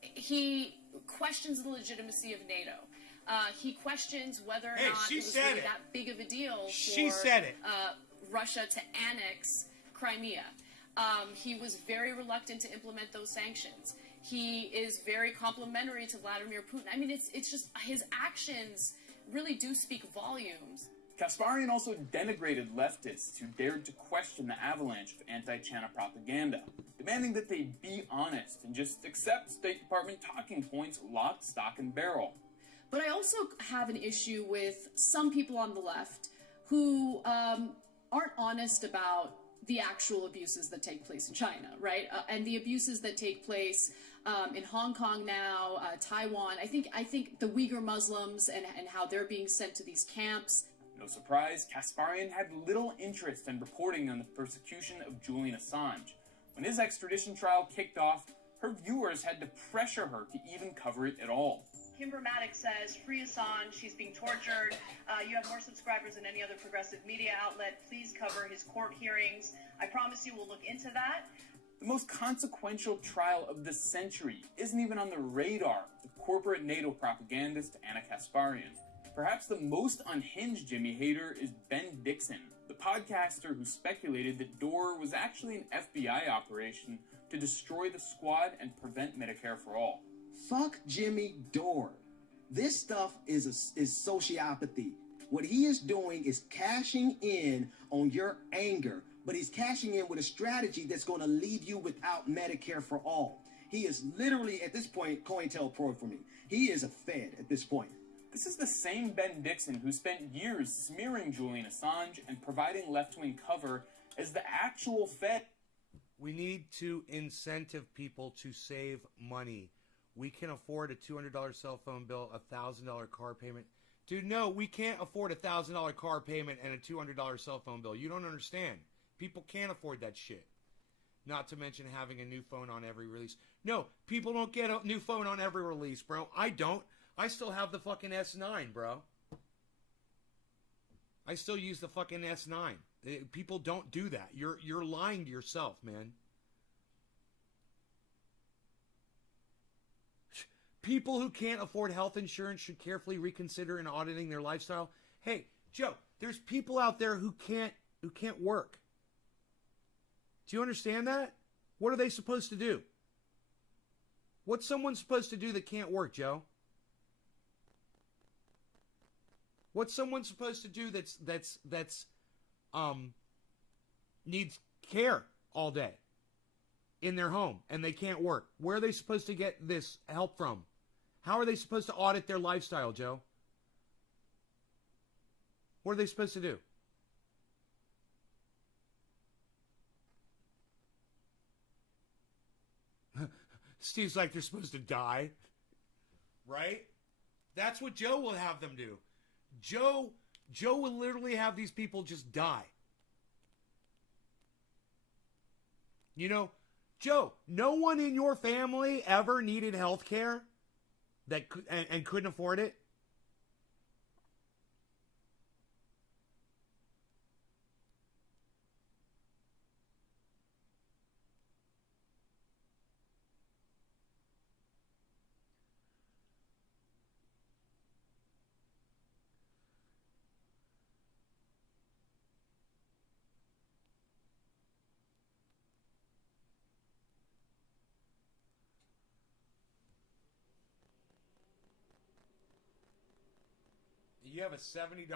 he questions the legitimacy of NATO. He questions whether or Hey, not she it was said really it. that big of a deal She for said it. Russia to annex Crimea. He was very reluctant to implement those sanctions. He is very complimentary to Vladimir Putin. I mean, it's just his actions really do speak volumes. Kasparian also denigrated leftists who dared to question the avalanche of anti-China propaganda, demanding that they be honest and just accept State Department talking points lock, stock, and barrel. But I also have an issue with some people on the left who aren't honest about the actual abuses that take place in China, right? And the abuses that take place in Hong Kong now, Taiwan. I think the Uyghur Muslims and how they're being sent to these camps. No surprise, Kasparian had little interest in reporting on the persecution of Julian Assange. When his extradition trial kicked off, her viewers had to pressure her to even cover it at all. Kimber Maddox says, free Assange, he's being tortured. You have more subscribers than any other progressive media outlet. Please cover his court hearings. I promise you we'll look into that. The most consequential trial of the century isn't even on the radar of the corporate NATO propagandist Anna Kasparian. Perhaps the most unhinged Jimmy hater is Ben Dixon, the podcaster who speculated that Dore was actually an FBI operation to destroy the squad and prevent Medicare for all. Fuck Jimmy Dore. This stuff is sociopathy. What he is doing is cashing in on your anger, but he's cashing in with a strategy that's going to leave you without Medicare for all. He is literally, at this point, COINTELPRO for me. He is a Fed at this point. This is the same Ben Dixon who spent years smearing Julian Assange and providing left-wing cover as the actual Fed. We need to incentive people to save money. We can afford a $200 cell phone bill, a $1,000 car payment. Dude, no, we can't afford a $1,000 car payment and a $200 cell phone bill. You don't understand. People can't afford that shit. Not to mention having a new phone on every release. No, people don't get a new phone on every release, bro. I don't. I still have the fucking S9, bro. I still use the fucking S9. People don't do that. You're lying to yourself, man. People who can't afford health insurance should carefully reconsider in auditing their lifestyle. Hey, Joe, there's people out there who can't work. Do you understand that? What are they supposed to do? What's someone supposed to do that can't work, Joe? What's someone supposed to do that's needs care all day in their home and they can't work? Where are they supposed to get this help from? How are they supposed to audit their lifestyle, Joe? What are they supposed to do? Steve's like they're supposed to die. Right? That's what Joe will have them do. Joe will literally have these people just die. You know, Joe, no one in your family ever needed health care and couldn't afford it? You have a $70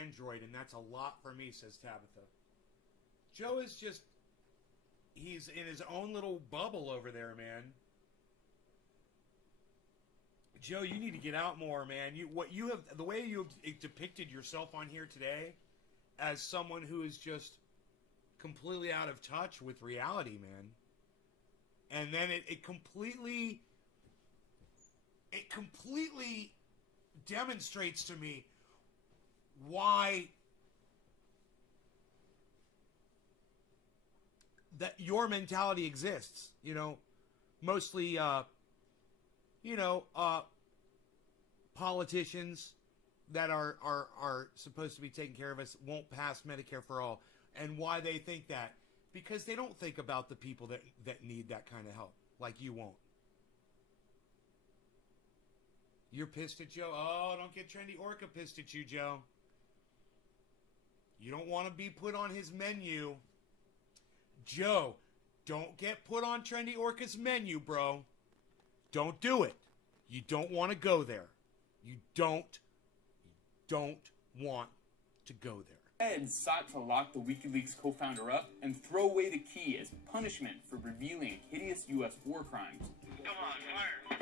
Android, and that's a lot for me, says Tabitha. Joe is just... He's in his own little bubble over there, man. Joe, you need to get out more, man. The way you have depicted yourself on here today as someone who is just completely out of touch with reality, man. And then it completely demonstrates to me why that your mentality exists. You know, mostly politicians that are supposed to be taking care of us won't pass Medicare for all. And why they think that? Because they don't think about the people that need that kind of help, like you won't. You're pissed at Joe? Oh, don't get Trendy Orca pissed at you, Joe. You don't want to be put on his menu. Joe, don't get put on Trendy Orca's menu, bro. Don't do it. You don't want to go there. You don't want to go there. Feds sought to lock the WikiLeaks co-founder up and throw away the key as punishment for revealing hideous U.S. war crimes. Come on, fire.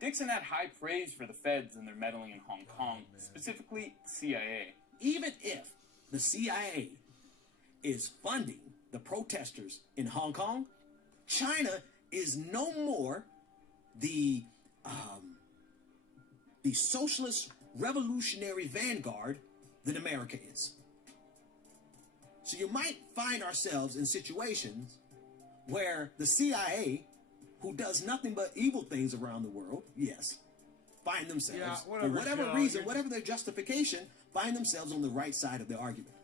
Dixon had high praise for the feds and their meddling in Hong Kong, specifically CIA. Even if the CIA is funding the protesters in Hong Kong, China is no more the socialist revolutionary vanguard that America is. So you might find ourselves in situations where the CIA, who does nothing but evil things around the world, yes, find themselves, for whatever reason, whatever their justification, find themselves on the right side of the argument.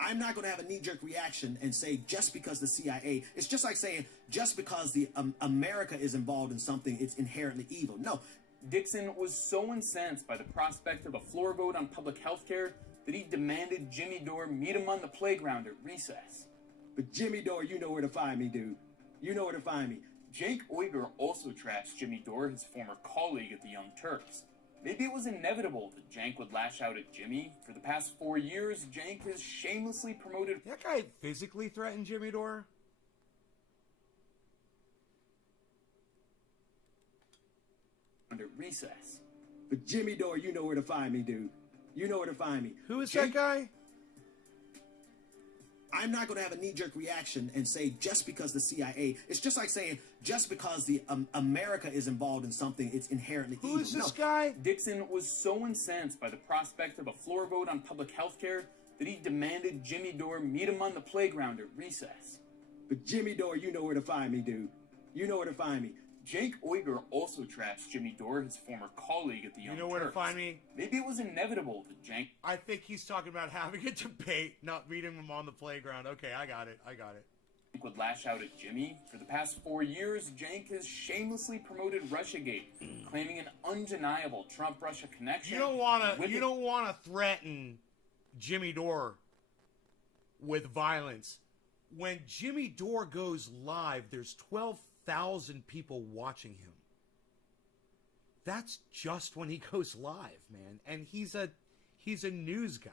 I'm not going to have a knee-jerk reaction and say just because the CIA, it's just like saying just because the America is involved in something, it's inherently evil. No. Dixon was so incensed by the prospect of a floor vote on public health care that he demanded Jimmy Dore meet him on the playground at recess. But Jimmy Dore, you know where to find me, dude. You know where to find me. Jake Uyghur also trashed Jimmy Dore, his former colleague at the Young Turks. Maybe it was inevitable that Jank would lash out at Jimmy. For the past 4 years, Jank has shamelessly promoted... That guy physically threatened Jimmy Dore? ...at recess. But Jimmy Dore, you know where to find me, dude. You know where to find me. Who is that guy? I'm not going to have a knee-jerk reaction and say just because the CIA, it's just like saying just because the America is involved in something, it's inherently evil. Who is this guy? Dixon was so incensed by the prospect of a floor vote on public health care that he demanded Jimmy Dore meet him on the playground at recess. But Jimmy Dore, you know where to find me, dude. You know where to find me. Jake Uyghur also trashed Jimmy Dore, his former colleague at the Young Turks. You know where to find me? Maybe it was inevitable that Jank... I think he's talking about having a debate, not meeting him on the playground. Okay, I got it. ...would lash out at Jimmy. For the past 4 years, Jank has shamelessly promoted Russiagate, claiming an undeniable Trump-Russia connection. You don't want to threaten Jimmy Dore with violence. When Jimmy Dore goes live, there's 12,000 people watching him. That's just when he goes live, man. And he's a news guy.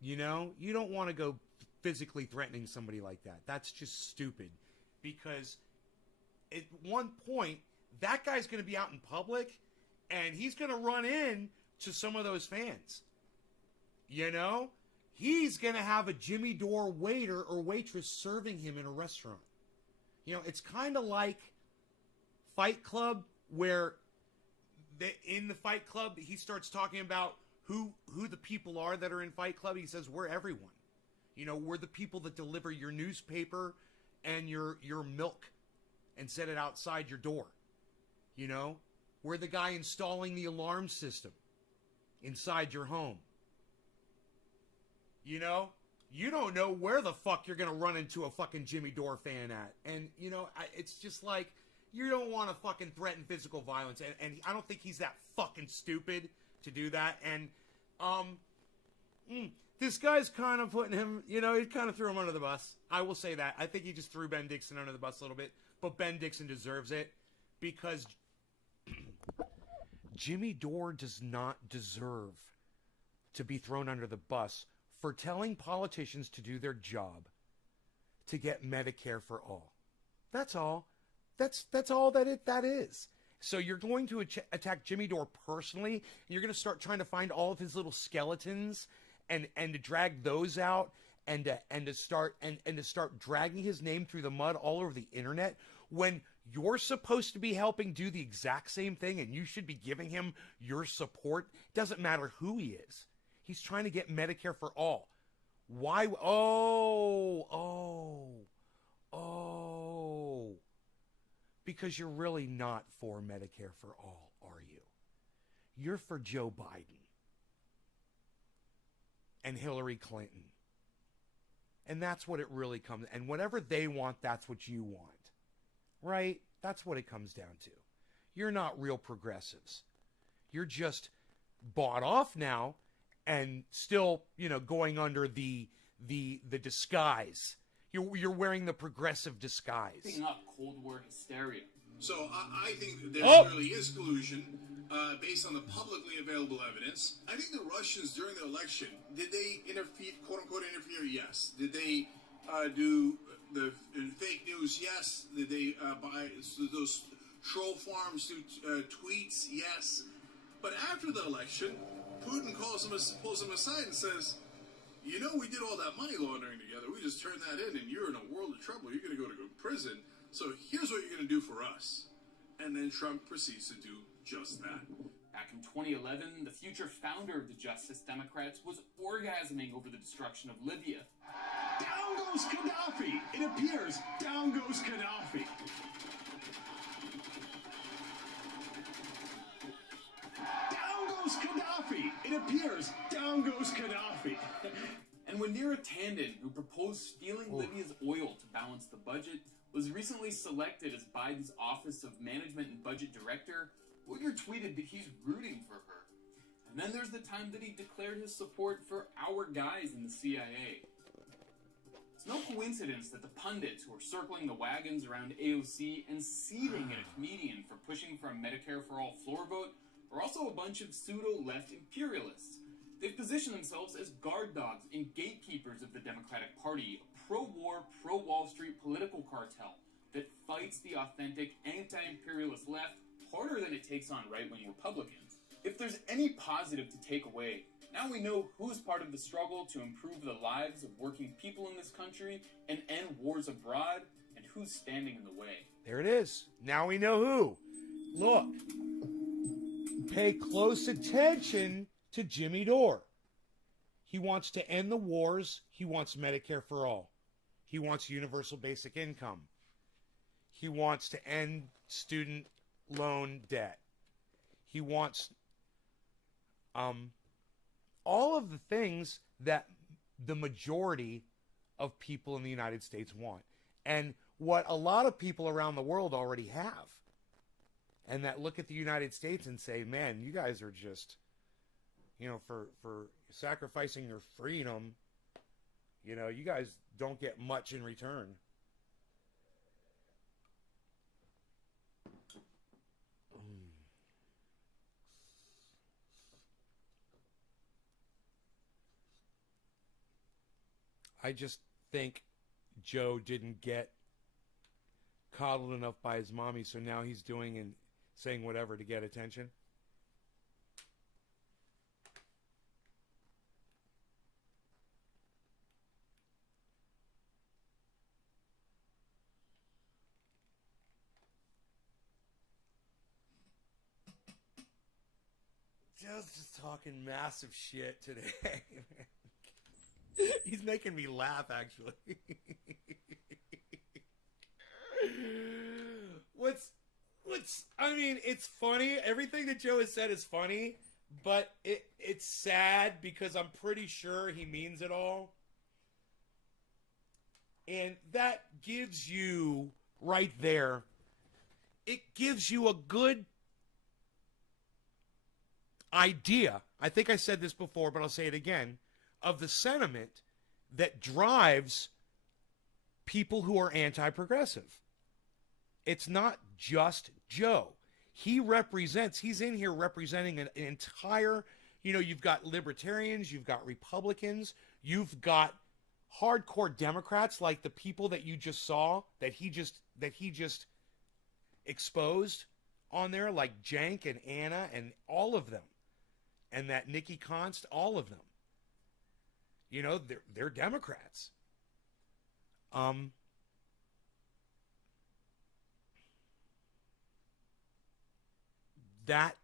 You know, you don't want to go physically threatening somebody like that. That's just stupid. Because at one point, that guy's going to be out in public and he's going to run in to some of those fans. You know? He's going to have a Jimmy Dore waiter or waitress serving him in a restaurant. You know, it's kind of like Fight Club, where in the Fight Club, he starts talking about who the people are that are in Fight Club. He says, we're everyone. You know, we're the people that deliver your newspaper and your milk and set it outside your door. You know, we're the guy installing the alarm system inside your home. You know, you don't know where the fuck you're going to run into a fucking Jimmy Dore fan at. And, you know, it's just like, you don't want to fucking threaten physical violence. And I don't think he's that fucking stupid to do that. And, this guy's kind of putting him, you know, he kind of threw him under the bus. I will say that. I think he just threw Ben Dixon under the bus a little bit. But Ben Dixon deserves it because Jimmy Dore does not deserve to be thrown under the bus for telling politicians to do their job to get Medicare for all. That's all. That's all that is. So you're going to attack Jimmy Dore personally, and you're going to start trying to find all of his little skeletons and to drag those out and to start dragging his name through the mud all over the internet when you're supposed to be helping do the exact same thing and you should be giving him your support. Doesn't matter who he is. He's trying to get Medicare for all. Why? Oh. Because you're really not for Medicare for all, are you? You're for Joe Biden and Hillary Clinton And that's what it really comes. And whatever they want, that's what you want. Right? That's what it comes down to. You're not real progressives. You're just bought off now and still, going under the disguise. You're wearing the progressive disguise. Picking up Cold War hysteria. So I think that there clearly is collusion based on the publicly available evidence. I think the Russians during the election, did they interfere, quote unquote interfere? Yes. Did they do the fake news? Yes. Did they buy those troll farms do tweets? Yes. But after the election, Putin pulls him aside and says, we did all that money laundering together. We just turned that in, and you're in a world of trouble. You're going to go to prison. So here's what you're going to do for us. And then Trump proceeds to do just that. Back in 2011, the future founder of the Justice Democrats was orgasming over the destruction of Libya. Down goes Gaddafi. It appears down goes Gaddafi. Down goes Gaddafi. It appears down goes Gaddafi. And when Neera Tanden, who proposed stealing Libya's oil to balance the budget, was recently selected as Biden's Office of Management and Budget Director, Uyghur tweeted that he's rooting for her. And then there's the time that he declared his support for our guys in the CIA. It's no coincidence that the pundits who are circling the wagons around AOC and seething at a comedian for pushing for a Medicare for All floor vote are also a bunch of pseudo-left imperialists. They've positioned themselves as guard dogs and gatekeepers of the Democratic Party, a pro-war, pro-Wall Street political cartel that fights the authentic anti-imperialist left harder than it takes on right-wing Republicans. If there's any positive to take away, now we know who's part of the struggle to improve the lives of working people in this country and end wars abroad, and who's standing in the way. There it is. Now we know who. Look. Pay close attention to Jimmy Dore. He wants to end the wars. He wants Medicare for all. He wants universal basic income. He wants to end student loan debt. He wants all of the things that the majority of people in the United States want. And what a lot of people around the world already have. And that look at the United States and say, man, you guys are just, for sacrificing your freedom, you guys don't get much in return. I just think Joe didn't get coddled enough by his mommy, so now he's doing and saying whatever to get attention. Joe's just talking massive shit today. He's making me laugh, actually. It's funny. Everything that Joe has said is funny, but it's sad because I'm pretty sure he means it all. And that gives you, right there, it gives you a good idea. I think I said this before, but I'll say it again, of the sentiment that drives people who are anti-progressive. It's not just Joe. He's in here representing an entire, you've got libertarians, you've got Republicans, you've got hardcore Democrats like the people that you just saw, that he just exposed on there, like Jank and Anna and all of them. And that Nikki Const, all of them. They're Democrats. That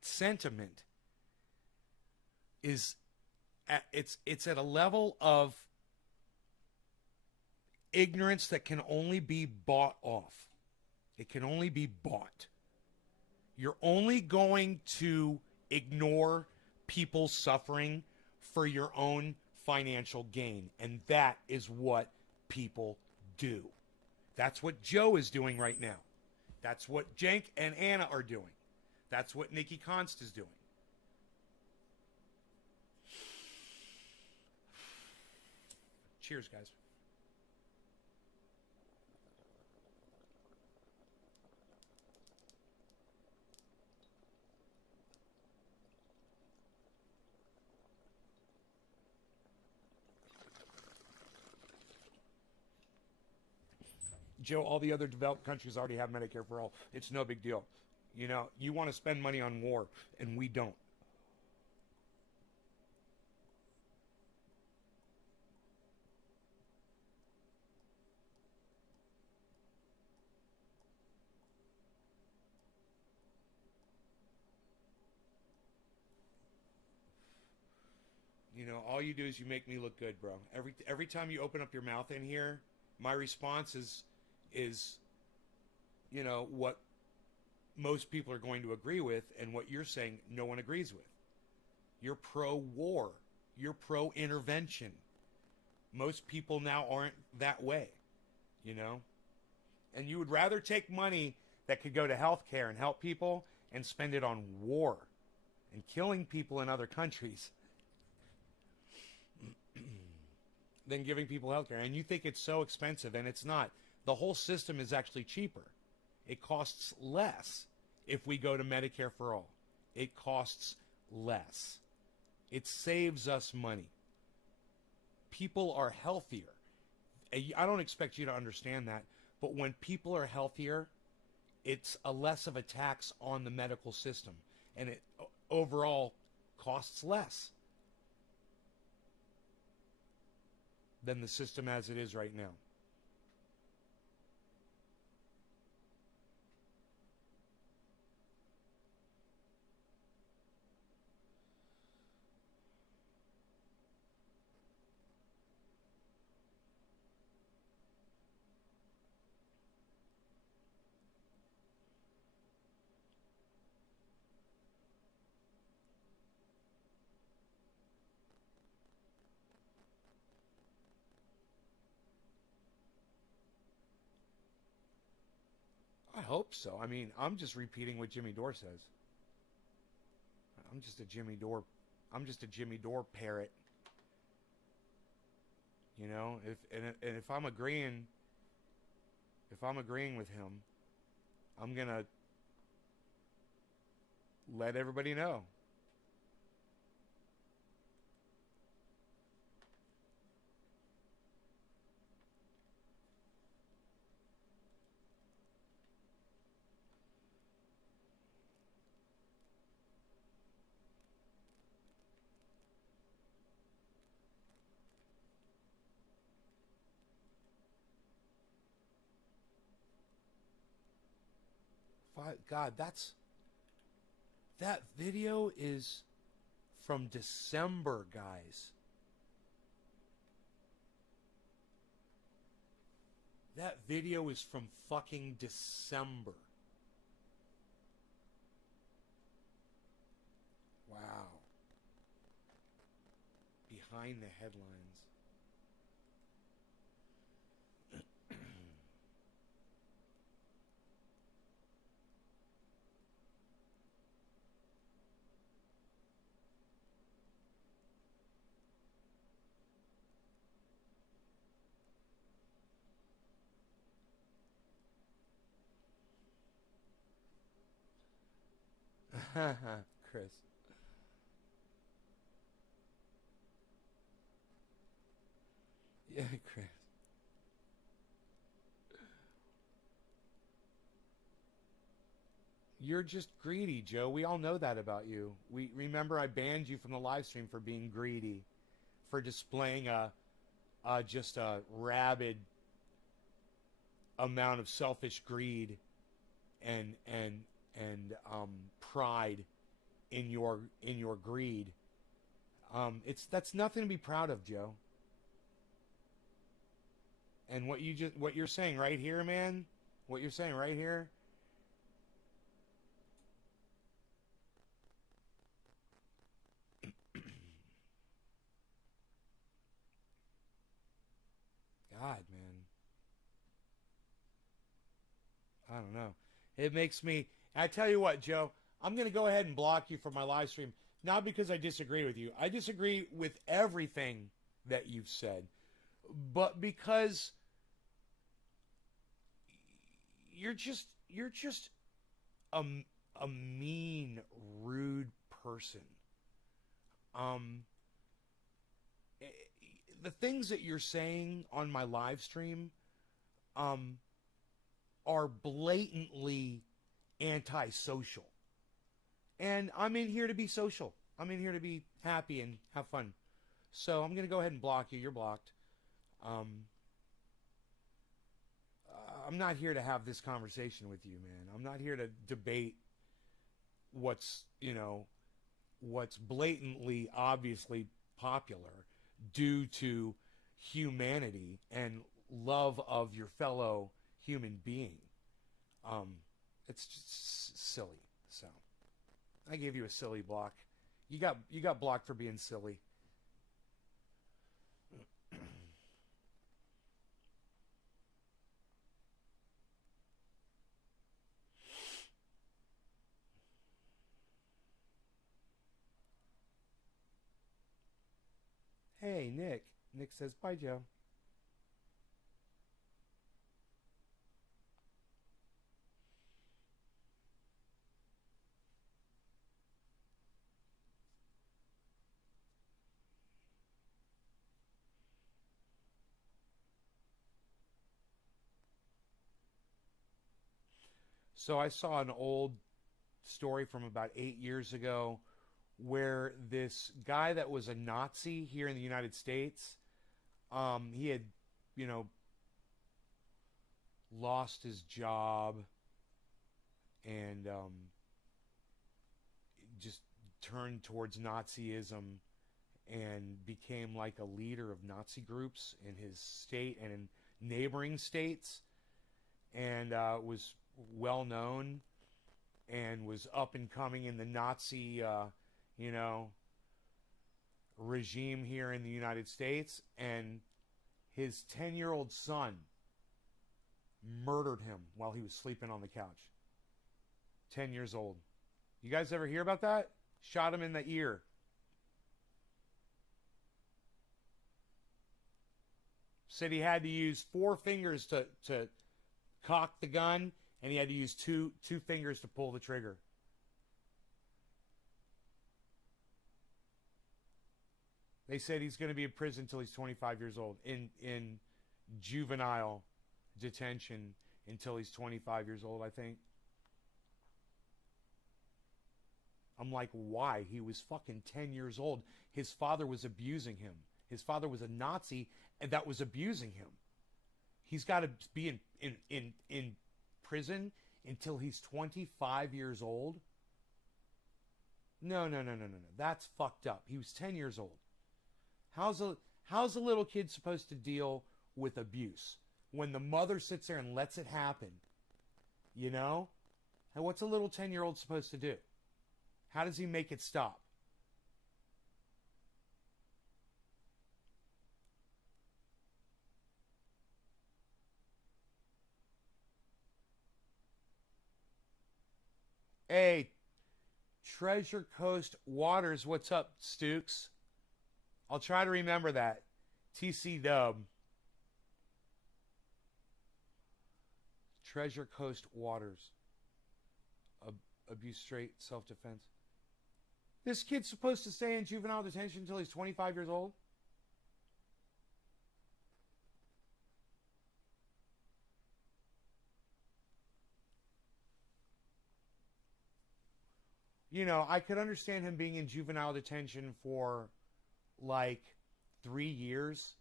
sentiment is it's at a level of ignorance that can only be bought off. It can only be bought. You're only going to ignore people suffering for your own financial gain. And that is what people do. That's what Joe is doing right now. That's what Jenk and Anna are doing. That's what Nikki Const is doing. Cheers, guys. Joe, all the other developed countries already have Medicare for all. It's no big deal. You know, you want to spend money on war, and we don't. You know, all you do is you make me look good, bro. Every time you open up your mouth in here, my response is you know, what most people are going to agree with, and what you're saying no one agrees with. You're pro-war. You're pro-intervention. Most people now aren't that way, you know? And you would rather take money that could go to healthcare and help people and spend it on war and killing people in other countries than giving people healthcare. And you think it's so expensive, and it's not. The whole system is actually cheaper. It costs less if we go to Medicare for all. It costs less. It saves us money. People are healthier. I don't expect you to understand that, but when people are healthier, it's a less of a tax on the medical system, and it overall costs less than the system as it is right now. I hope so. I mean, I'm just repeating what Jimmy Dore says. I'm just a Jimmy Dore parrot. You know, if I'm agreeing with him, I'm gonna let everybody know. God, that video is from December, guys. That video is from fucking December. Wow. Behind the headlines. Chris. Yeah, Chris. You're just greedy, Joe. We all know that about you. We remember I banned you from the live stream for being greedy, for displaying just a rabid amount of selfish greed and pride in your greed. That's nothing to be proud of, Joe. And what you're saying right here, man, what you're saying right here, don't know. It makes me... I tell you what, Joe, I'm going to go ahead and block you from my live stream. Not because I disagree with you. I disagree with everything that you've said. But because you're just a mean, rude person. The things that you're saying on my live stream are blatantly antisocial. And I'm in here to be social. I'm in here to be happy and have fun. So I'm going to go ahead and block you. You're blocked. I'm not here to have this conversation with you, man. I'm not here to debate what's blatantly, obviously popular due to humanity and love of your fellow human being. It's just silly. So I gave you a silly block. You got blocked for being silly. Hey, Nick. Nick says, bye, Joe. So I saw an old story from about 8 years ago where this guy that was a Nazi here in the United States, he had, lost his job and just turned towards Nazism and became like a leader of Nazi groups in his state and in neighboring states, and was well known and was up and coming in the Nazi regime here in the United States. And his 10-year-old son murdered him while he was sleeping on the couch. 10 years old. You guys ever hear about that? Shot him in the ear. Said he had to use 4 fingers to cock the gun, and he had to use two fingers to pull the trigger. They said he's going to be in prison until he's 25 years old, in juvenile detention until he's 25 years old, I think. I'm like, why? He was fucking 10 years old. His father was abusing him. His father was a Nazi and that was abusing him. He's got to be in prison until he's 25 years old? No. That's fucked up. He was 10 years old. How's a little kid supposed to deal with abuse when the mother sits there and lets it happen? And what's a little 10-year-old supposed to do? How does he make it stop? Hey, Treasure Coast Waters, what's up, Stukes? I'll try to remember that. TC Dub. Treasure Coast Waters. Abuse straight self-defense. This kid's supposed to stay in juvenile detention until he's 25 years old? I could understand him being in juvenile detention for like 3 years.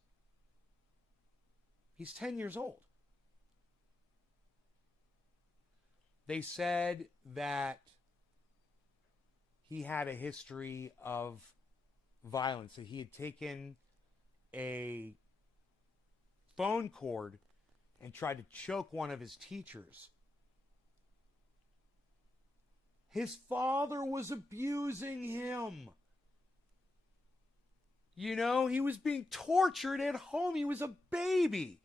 He's 10 years old. They said that he had a history of violence, that he had taken a phone cord and tried to choke one of his teachers. His father was abusing him. He was being tortured at home. He was a baby.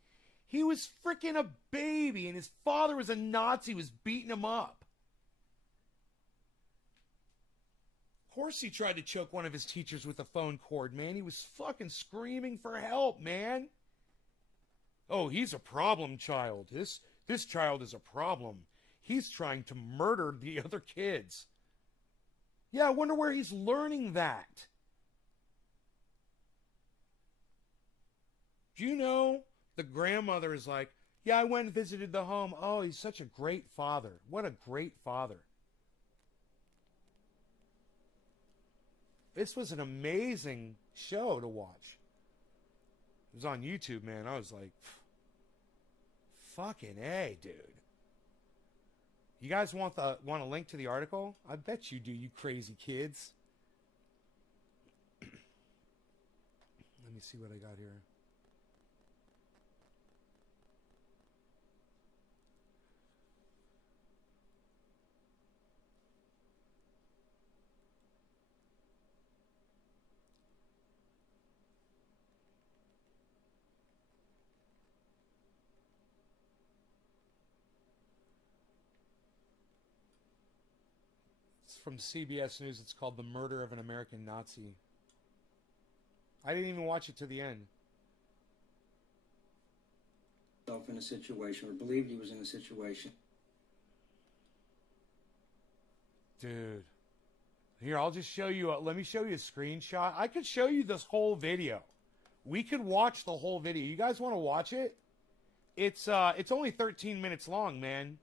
He was freaking a baby, and his father was a Nazi, was beating him up. Of course he tried to choke one of his teachers with a phone cord, man. He was fucking screaming for help, man. Oh, he's a problem child. This child is a problem. He's trying to murder the other kids. Yeah, I wonder where he's learning that. Do you know the grandmother is like, yeah, I went and visited the home. Oh, he's such a great father. What a great father. This was an amazing show to watch. It was on YouTube, man. I was like, fucking A, dude. You guys want a link to the article? I bet you do, you crazy kids. Let me see what I got here. From CBS News. It's called The Murder of an American Nazi. I didn't even watch it to the end. In a situation, or believed he was in a situation. Dude. Here, I'll just show you. Let me show you a screenshot. I could show you this whole video. We could watch the whole video. You guys want to watch it? It's only 13 minutes long, man.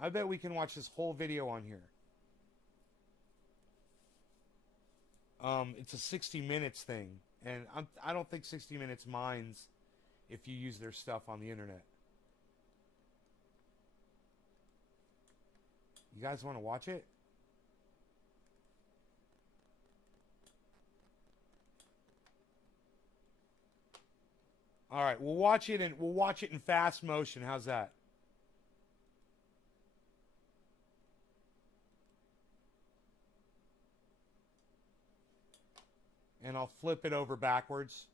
I bet we can watch this whole video on here. It's a 60 minutes thing, and I don't think 60 minutes minds if you use their stuff on the internet. You guys want to watch it? All right, we'll watch it in fast motion. How's that? And I'll flip it over backwards.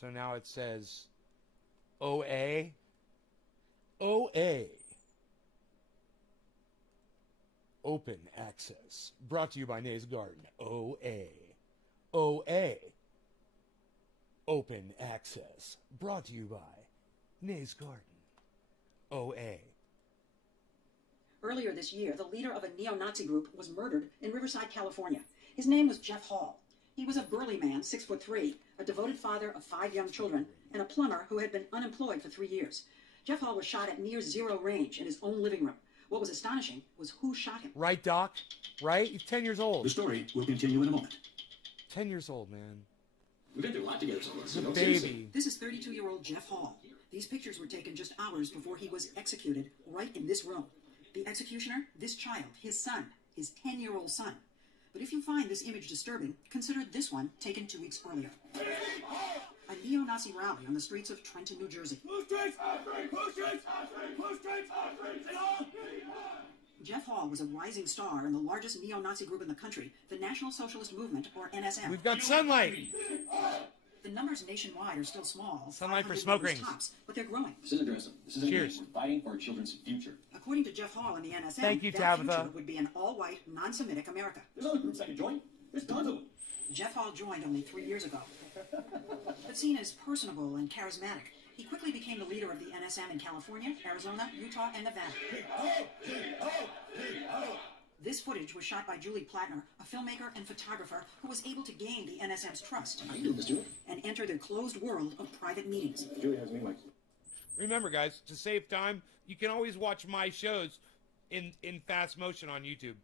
So now it says OA. OA. Open access. Brought to you by Nays Garden. OA. OA. Open access. Brought to you by Nays Garden. OA. Earlier this year, the leader of a neo-Nazi group was murdered in Riverside, California. His name was Jeff Hall. He was a burly man, 6'3", a devoted father of 5 young children, and a plumber who had been unemployed for 3 years. Jeff Hall was shot at near zero range in his own living room. What was astonishing was who shot him. Right, Doc? Right? He's 10 years old. The story will continue in a moment. 10 years old, man. We've been through a lot together, so he's a baby. This is 32-year-old Jeff Hall. These pictures were taken just hours before he was executed right in this room. The executioner, this child, his son, his 10-year-old son. But if you find this image disturbing, consider this one taken 2 weeks earlier. A neo-Nazi rally on the streets of Trenton, New Jersey. Jeff Hall was a rising star in the largest neo-Nazi group in the country, the National Socialist Movement, or NSM. We've got sunlight. The numbers nationwide are still small. Sunlight for smoke rings. Tops, but they're growing. This isn't aggressive. This isn't Cheers. We're fighting for our children's future. According to Jeff Hall and the NSM, thank you, that Tabitha. future would be an all-white, non-Semitic America. There's other groups that can join. There's tons of them. Jeff Hall joined only 3 years ago. But seen as personable and charismatic, he quickly became the leader of the NSM in California, Arizona, Utah, and Nevada. This footage was shot by Julie Plattner, a filmmaker and photographer who was able to gain the NSM's trust. How you doing, Mr. And enter their closed world of private meetings. Julie has me, Mike. Remember, guys, to save time, you can always watch my shows in fast motion on YouTube.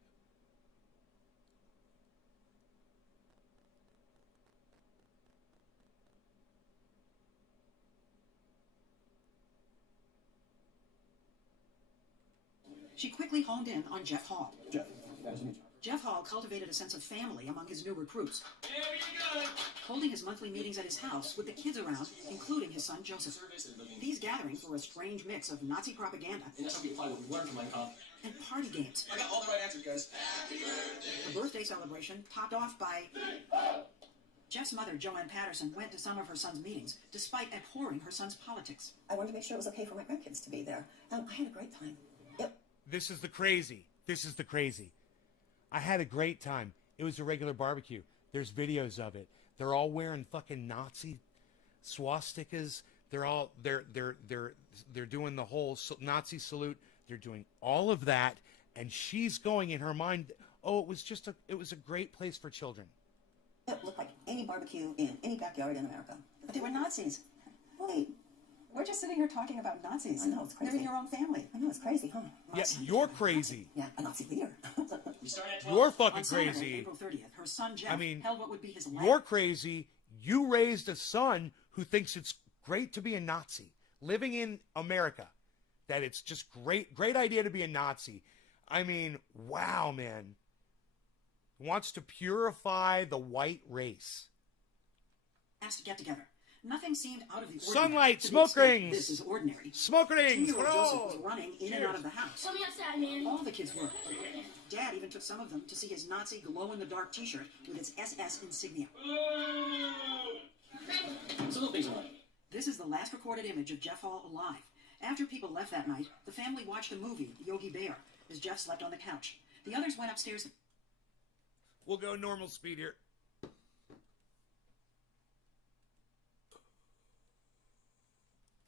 She quickly honed in on Jeff Hall. Jeff, nice to meet you. Jeff Hall cultivated a sense of family among his new recruits, holding his monthly meetings at his house with the kids around, including his son Joseph. These gatherings were a strange mix of Nazi propaganda and party games. I got all the right answers, guys. The birthday celebration topped off by... Jeff's mother, Joanne Patterson, went to some of her son's meetings, despite abhorring her son's politics. I wanted to make sure it was okay for my grandkids to be there. I had a great time. This is the crazy. This is the crazy. I had a great time. It was a regular barbecue. There's videos of it. They're all wearing fucking Nazi swastikas. They're doing the whole Nazi salute. They're doing all of that, and she's going in her mind, oh, it was a great place for children. It looked like any barbecue in any backyard in America. But they were Nazis. Wait, we're just sitting here talking about Nazis. I know, it's crazy. They're in your own family. I know, it's crazy, huh? Yeah, you're crazy. Yeah, a Nazi leader. You're fucking On Saturday, crazy. April 30th, her son Jeff held what would be his last... You're crazy. You raised a son who thinks it's great to be a Nazi. Living in America. That it's just great idea to be a Nazi. I mean, wow, man. Wants to purify the white race. Asked to get together. Nothing seemed out of the ordinary. Sunlight, To the smoke extent rings. This is ordinary. Smoke rings. 10-year-old Oh. Joseph was running in and out of the house. Let me outside, man. All the kids were. Dad even took some of them to see his Nazi glow-in-the-dark T-shirt with its SS insignia. This is the last recorded image of Jeff Hall alive. After people left that night, the family watched the movie Yogi Bear as Jeff slept on the couch. The others went upstairs. We'll go normal speed here.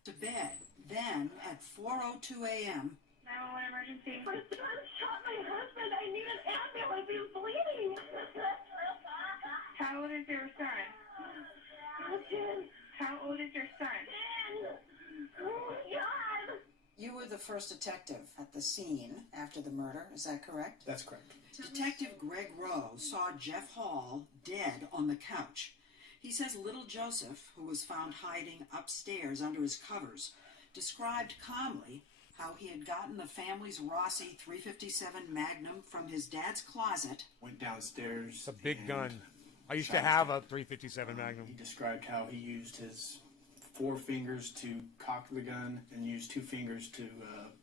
To bed. Then, at 4:02 a.m., 911 emergency. My son shot my husband. I need an ambulance. He's bleeding. How old is your son? 10. How old is your son? 10. Oh, my God. you were the first detective at the scene after the murder. Is that correct? That's correct. Detective Greg Rowe saw Jeff Hall dead on the couch. He says little Joseph, who was found hiding upstairs under his covers, described calmly how he had gotten the family's Rossi 357 Magnum from his dad's closet. Went downstairs. It's a big gun. I used to have a 357 Magnum. He described how he used his 4 fingers to cock the gun and used 2 fingers to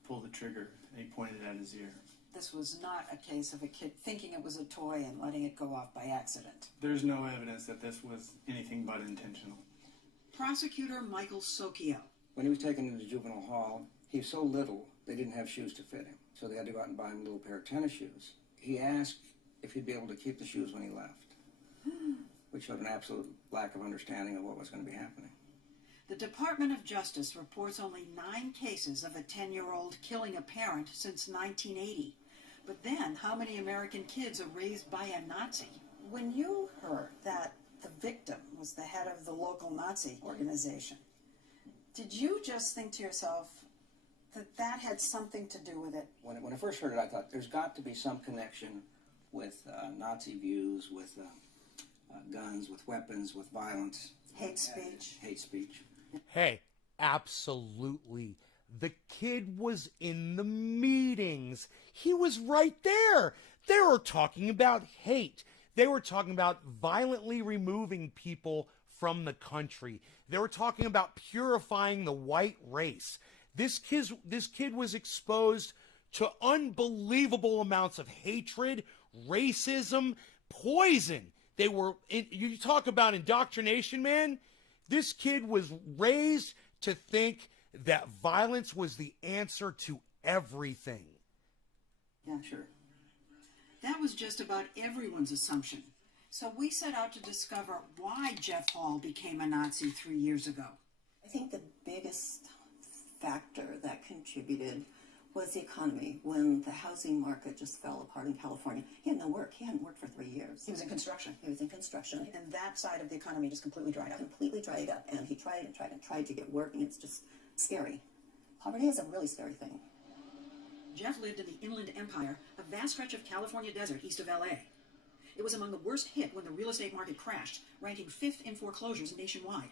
pull the trigger. And he pointed at his ear. This was not a case of a kid thinking it was a toy and letting it go off by accident. There's no evidence that this was anything but intentional. Prosecutor Michael Socchio. When he was taken into juvenile hall, he was so little they didn't have shoes to fit him. So they had to go out and buy him a little pair of tennis shoes. He asked if he'd be able to keep the shoes when he left, which showed an absolute lack of understanding of what was going to be happening. The Department of Justice reports only 9 cases of a 10-year-old killing a parent since 1980. But then, how many American kids are raised by a Nazi? When you heard that the victim was the head of the local Nazi organization, did you just think to yourself that that had something to do with it? When I first heard it, I thought there's got to be some connection with Nazi views, with guns, with weapons, with violence. Hate speech. Hate speech. Hey, absolutely. The kid was in the meetings. He was right there. They were talking about hate. They were talking about violently removing people from the country. They were talking about purifying the white race. This kid was exposed to unbelievable amounts of hatred, racism, poison. You talk about indoctrination, man. This kid was raised to think that violence was the answer to everything. Yeah, sure. That was just about everyone's assumption. So we set out to discover why Jeff Hall became a Nazi 3 years ago. I think the biggest factor that contributed was the economy. When the housing market just fell apart in California, he had no work. He hadn't worked for 3 years. He was in construction. He was in construction. And that side of the economy just completely dried up. Completely dried up. And he tried and tried and tried to get work, and it's just scary. Poverty is a really scary thing. Jeff lived in the Inland Empire, a vast stretch of California desert east of L.A. It was among the worst hit when the real estate market crashed, ranking 5th in foreclosures nationwide.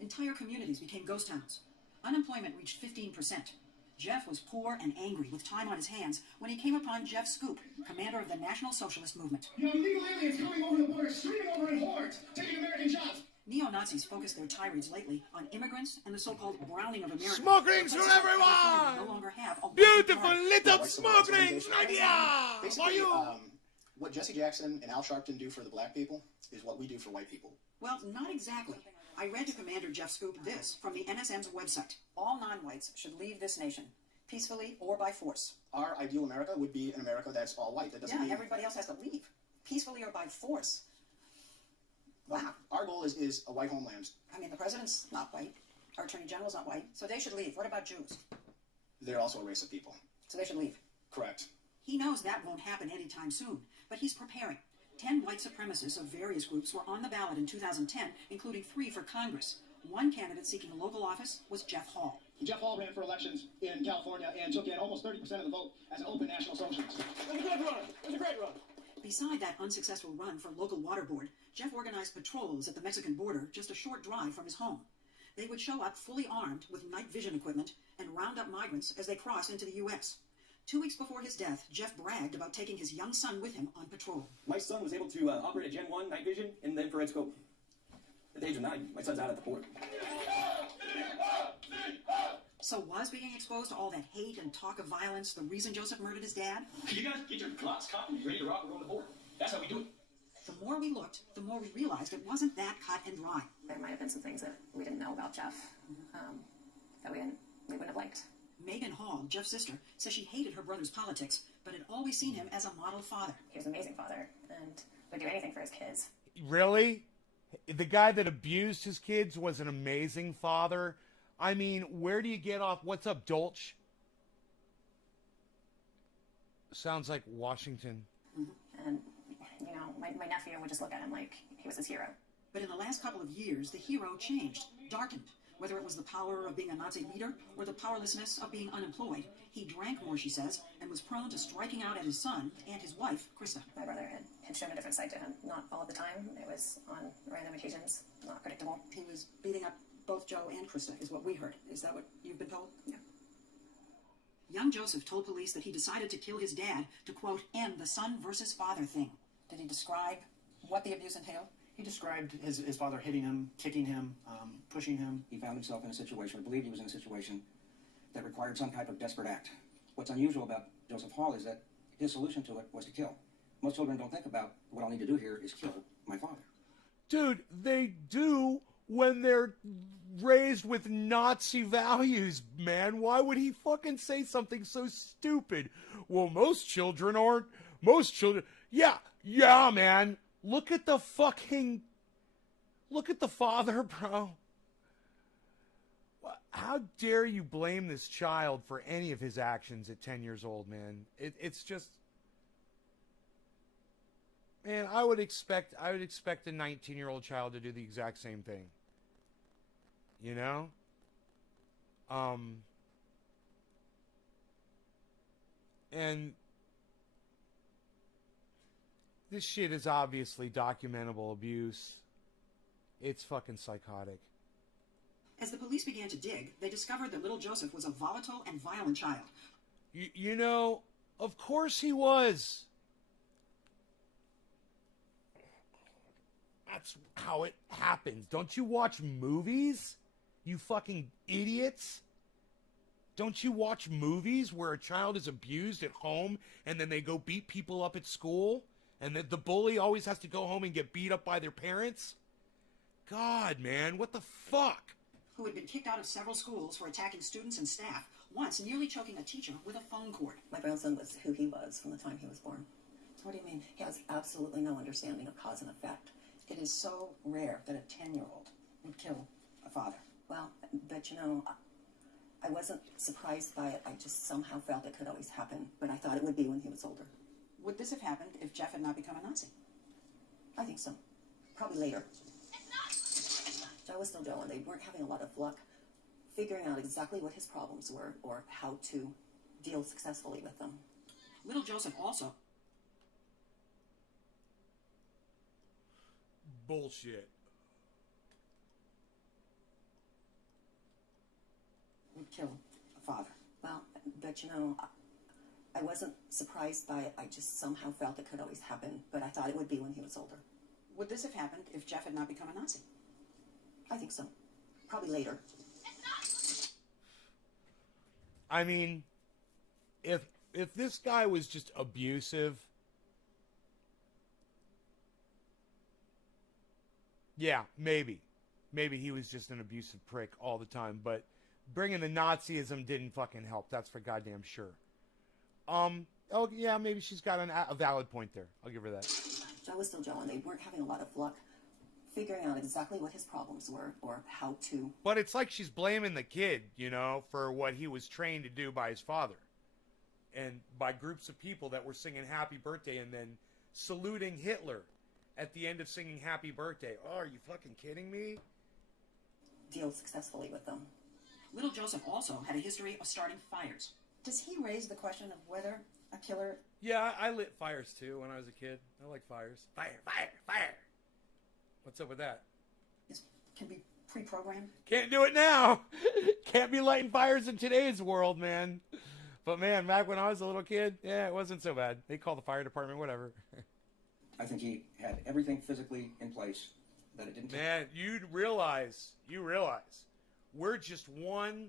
Entire communities became ghost towns. Unemployment reached 15%. Jeff was poor and angry with time on his hands when he came upon Jeff Scoop, commander of the National Socialist Movement. You have illegal aliens coming over the border, streaming over in hordes, taking American jobs. Neo-Nazis focused their tirades lately on immigrants and the so-called browning of America. Smoke rings for everyone! No longer have a beautiful lit up smoke rings right here! Basically, what Jesse Jackson and Al Sharpton do for the black people is what we do for white people. Well, not exactly. I read to Commander Jeff Scoop this from the NSM's website. All non-whites should leave this nation, peacefully or by force. Our ideal America would be an America that's all white. That doesn't mean everybody else has to leave, peacefully or by force. Wow. Our goal is a white homeland. I mean, the president's not white. Our attorney general's not white. So they should leave. What about Jews? They're also a race of people. So they should leave. Correct. He knows that won't happen anytime soon, but he's preparing. 10 white supremacists of various groups were on the ballot in 2010, including 3 for Congress. One candidate seeking local office was Jeff Hall. Jeff Hall ran for elections in California and took in almost 30% of the vote as an open national socialist. It was a good run. It was a great run. Beside that unsuccessful run for local water board, Jeff organized patrols at the Mexican border just a short drive from his home. They would show up fully armed with night vision equipment and round up migrants as they crossed into the U.S. 2 weeks before his death, Jeff bragged about taking his young son with him on patrol. My son was able to operate a Gen 1 night vision in the infrared scope. At the age of 9, my son's out at the port. So was being exposed to all that hate and talk of violence the reason Joseph murdered his dad? You guys get your clocks cocked and ready to rock around the board. That's how we do it. The more we looked, the more we realized it wasn't that cut and dry. There might have been some things that we didn't know about Jeff that we wouldn't have liked. Megan Hall, Jeff's sister, says she hated her brother's politics, but had always seen him as a model father. He was an amazing father and would do anything for his kids. Really? The guy that abused his kids was an amazing father? I mean, where do you get off? What's up, Dolch? Sounds like Washington. And, you know, my nephew would just look at him like he was his hero. But in the last couple of years, the hero changed, darkened. Whether it was the power of being a Nazi leader or the powerlessness of being unemployed, he drank more, she says, and was prone to striking out at his son and his wife, Krista. My brother had shown a different side to him. Not all the time. It was on random occasions, not predictable. He was beating up both Joe and Krista, is what we heard. Is that what you've been told? Yeah. Young Joseph told police that he decided to kill his dad to, quote, end the son versus father thing. Did he describe what the abuse entailed? He described his father hitting him, kicking him, pushing him. He found himself in a situation, or believed he was in a situation, that required some type of desperate act. What's unusual about Joseph Hall is that his solution to it was to kill. Most children don't think about, what I'll need to do here is kill my father. Dude, they do when they're raised with Nazi values, man. Why would he fucking say something so stupid? Well, most children aren't. Most children... Yeah, man. Look at the father, bro. How dare you blame this child for any of his actions at 10 years old, man? It's just... Man, I would expect a 19-year-old child to do the exact same thing. You know? And this shit is obviously documentable abuse. It's fucking psychotic. As the police began to dig, they discovered that little Joseph was a volatile and violent child. You know, of course he was. That's how it happens. Don't you watch movies? You fucking idiots. Don't you watch movies where a child is abused at home and then they go beat people up at school? And the bully always has to go home and get beat up by their parents? God, man, what the fuck? Who had been kicked out of several schools for attacking students and staff, once nearly choking a teacher with a phone cord. My grandson was who he was from the time he was born. What do you mean? He has absolutely no understanding of cause and effect. It is so rare that a 10-year-old would kill a father. Well, but you know, I wasn't surprised by it. I just somehow felt it could always happen, but I thought it would be when he was older. Would this have happened if Jeff had not become a Nazi? I think so. Probably later. Joe was still Joe, and they weren't having a lot of luck figuring out exactly what his problems were or how to deal successfully with them. Little Joseph also... Bullshit. Would kill a father. Well, but you know, I wasn't surprised by it. I just somehow felt it could always happen, but I thought it would be when he was older. Would this have happened if Jeff had not become a Nazi? I think so. Probably later. I mean, if this guy was just abusive, yeah, maybe he was just an abusive prick all the time. But bringing the Nazism didn't fucking help. That's for goddamn sure. Oh yeah, maybe she's got a valid point there. I'll give her that. Joe was still Joe, and they weren't having a lot of luck figuring out exactly what his problems were or how to. But it's like she's blaming the kid, you know, for what he was trained to do by his father. And by groups of people that were singing Happy Birthday and then saluting Hitler at the end of singing Happy Birthday. Oh, are you fucking kidding me? Deal successfully with them. Little Joseph also had a history of starting fires. Does he raise the question of whether a killer... Yeah, I lit fires too when I was a kid. I like fires. Fire, fire, fire. What's up with that? Can be pre-programmed? Can't do it now. Can't be lighting fires in today's world, man. But man, back when I was a little kid, yeah, it wasn't so bad. They called the fire department, whatever. I think he had everything physically in place that it didn't take. Man, you realize, we're just one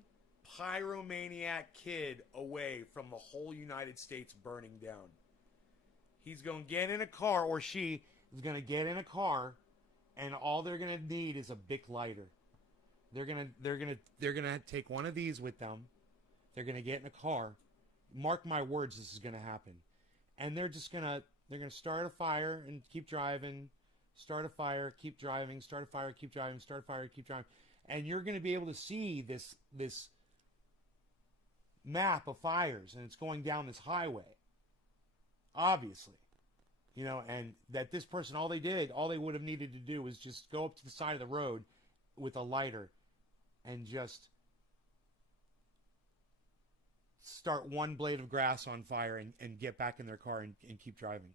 pyromaniac kid away from the whole United States burning down. He's going to get in a car, or she is going to get in a car, and all they're going to need is a Bic lighter. They're going to take one of these with them. They're going to get in a car. Mark my words, this is going to happen. And they're going to start a fire and keep driving. Start a fire, keep driving. Start a fire, keep driving. Start a fire, keep driving. And you're going to be able to see this map of fires, and it's going down this highway. Obviously. You know, and that this person, all they would have needed to do was just go up to the side of the road with a lighter and just start one blade of grass on fire and get back in their car and keep driving.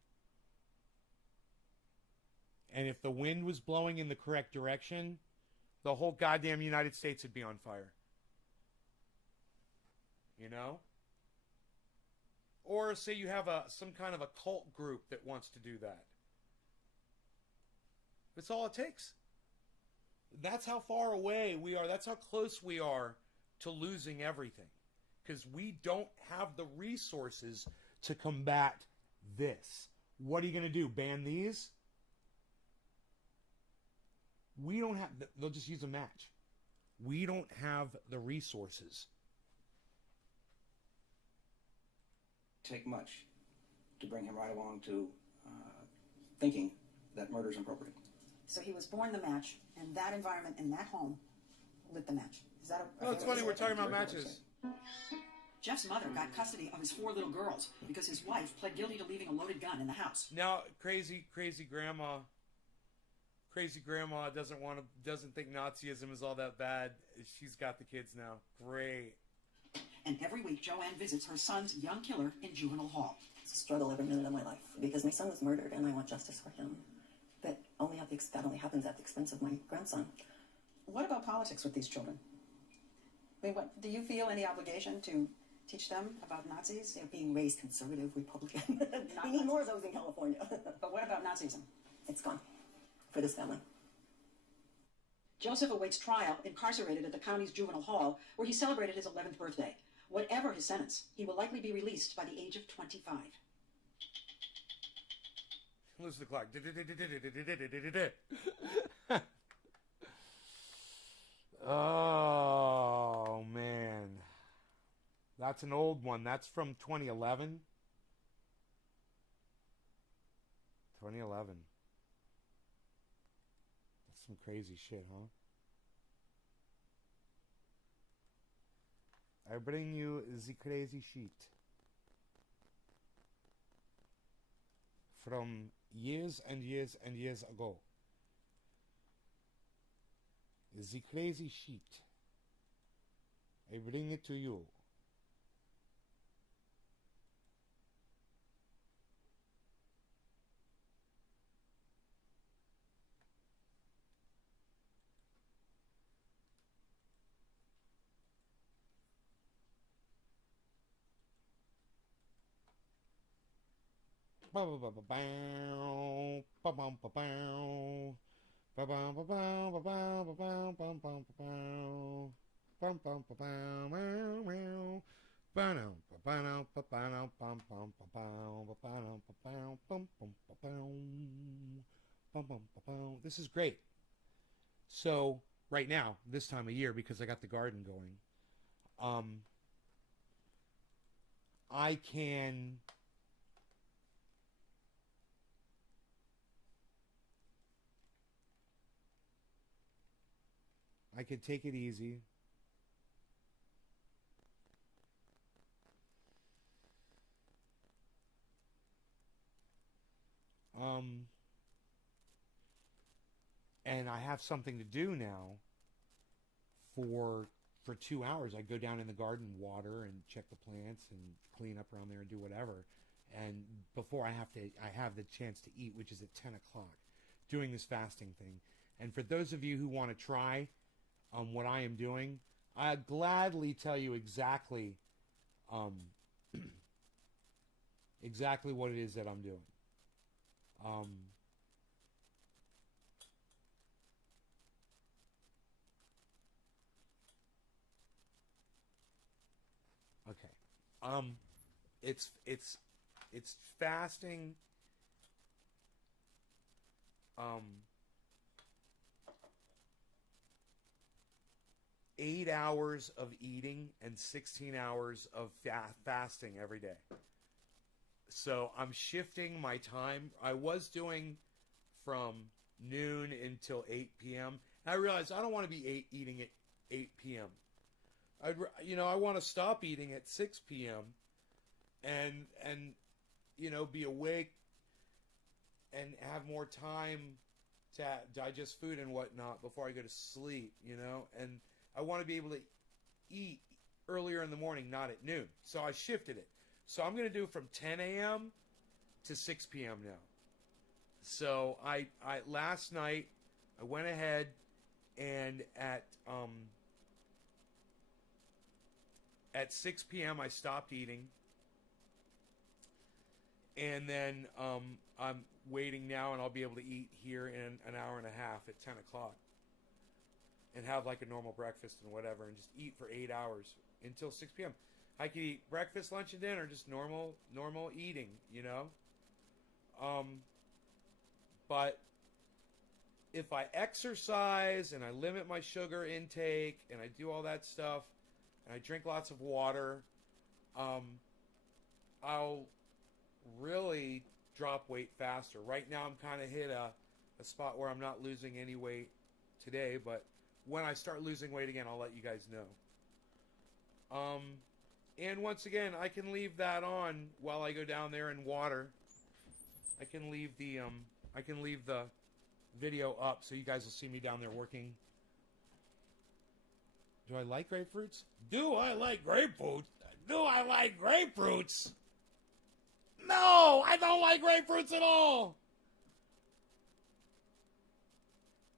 And if the wind was blowing in the correct direction, the whole goddamn United States would be on fire. You know? Or say you have some kind of a cult group that wants to do that. That's all it takes. That's how far away we are. That's how close we are to losing everything. Because we don't have the resources to combat this. What are you going to do? Ban these? We don't have... They'll just use a match. We don't have the resources. Take much to bring him right along to thinking that murder is appropriate. So he was born the match, and that environment in that home lit the match. Is that a... Oh, it's funny we're talking about matches. Jeff's mother got custody of his 4 little girls because his wife pled guilty to leaving a loaded gun in the house. Now, crazy grandma doesn't think Nazism is all that bad. She's got the kids now. Great. And every week, Joanne visits her son's young killer in juvenile hall. It's a struggle every minute of my life because my son was murdered and I want justice for him. But that only happens at the expense of my grandson. What about politics with these children? I mean, do you feel any obligation to teach them about Nazis? They're being raised conservative, Republican. We need more of those in California. But what about Nazism? It's gone. For this family. Joseph awaits trial, incarcerated at the county's juvenile hall, where he celebrated his 11th birthday. Whatever his sentence, he will likely be released by the age of 25. Lose the clock. Oh, man. That's an old one. That's from 2011. 2011. That's some crazy shit, huh? I bring you the crazy shit. From years and years and years ago. The crazy shit. I bring it to you. This is great. So right now, this time of year, because I got the garden going, I can take it easy. And I have something to do now for 2 hours. I go down in the garden, water and check the plants and clean up around there and do whatever. And before I have the chance to eat, which is at 10 o'clock, doing this fasting thing. And for those of you who want to try what I am doing, I'd gladly tell you exactly exactly what it is that I'm doing. Okay. It's fasting. 8 hours of eating and 16 hours of fasting every day. So I'm shifting my time. I was doing from noon until 8 p.m. I realized I don't want to be eating at 8 p.m. I want to stop eating at 6 p.m. and be awake and have more time to digest food and whatnot before I go to sleep, and I want to be able to eat earlier in the morning, not at noon. So I shifted it. So I'm going to do from 10 a.m. to 6 p.m. now. So I last night I went ahead and at 6 p.m. I stopped eating. And then I'm waiting now, and I'll be able to eat here in an hour and a half at 10 o'clock. And have like a normal breakfast and whatever, and just eat for 8 hours until 6 p.m. I could eat breakfast, lunch, and dinner, just normal eating, But if I exercise and I limit my sugar intake and I do all that stuff and I drink lots of water, I'll really drop weight faster. Right now I'm kind of hit a spot where I'm not losing any weight today, but when I start losing weight again, I'll let you guys know. And once again, I can leave that on while I go down there and water. I can leave the video up so you guys will see me down there working. Do I like grapefruits? Do I like grapefruits? Do I like grapefruits? No, I don't like grapefruits at all.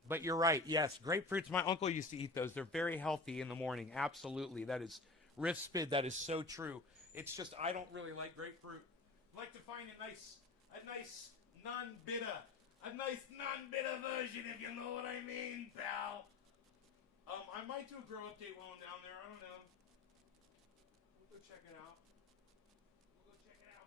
But you're right. Yes, grapefruits. My uncle used to eat those. They're very healthy in the morning. Absolutely. That is Riff Spid. That is so true. It's just I don't really like grapefruit. I like to find a nice non-bitter version, if you know what I mean, pal. I might do a grow update while I'm down there. I don't know. We'll go check it out. Pal.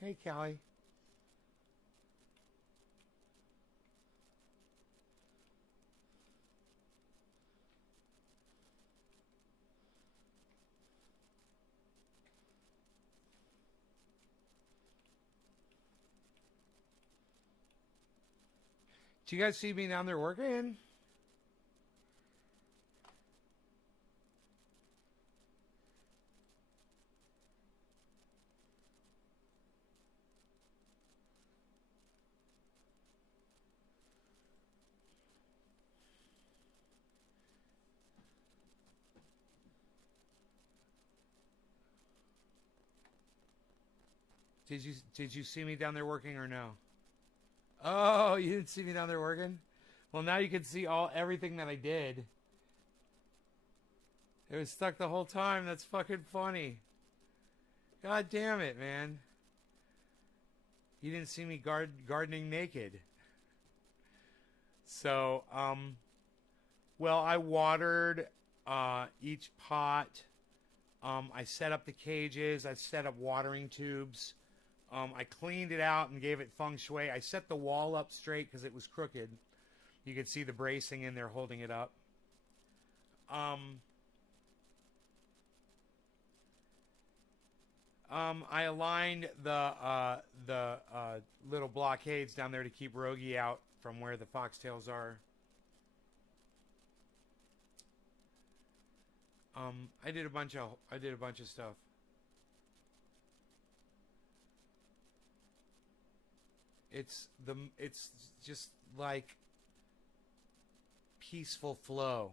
Hey, Callie. Do you guys see me down there working? Did you see me down there working or no? Oh, you didn't see me down there working? Well, now you can see everything that I did. It was stuck the whole time. That's fucking funny. God damn it, man. You didn't see me gardening naked. So, well, I watered each pot. I set up the cages. I set up watering tubes. I cleaned it out and gave it feng shui. I set the wall up straight because it was crooked. You could see the bracing in there holding it up. I aligned the little blockades down there to keep Rogie out from where the foxtails are. I did a bunch of stuff. It's just like peaceful flow,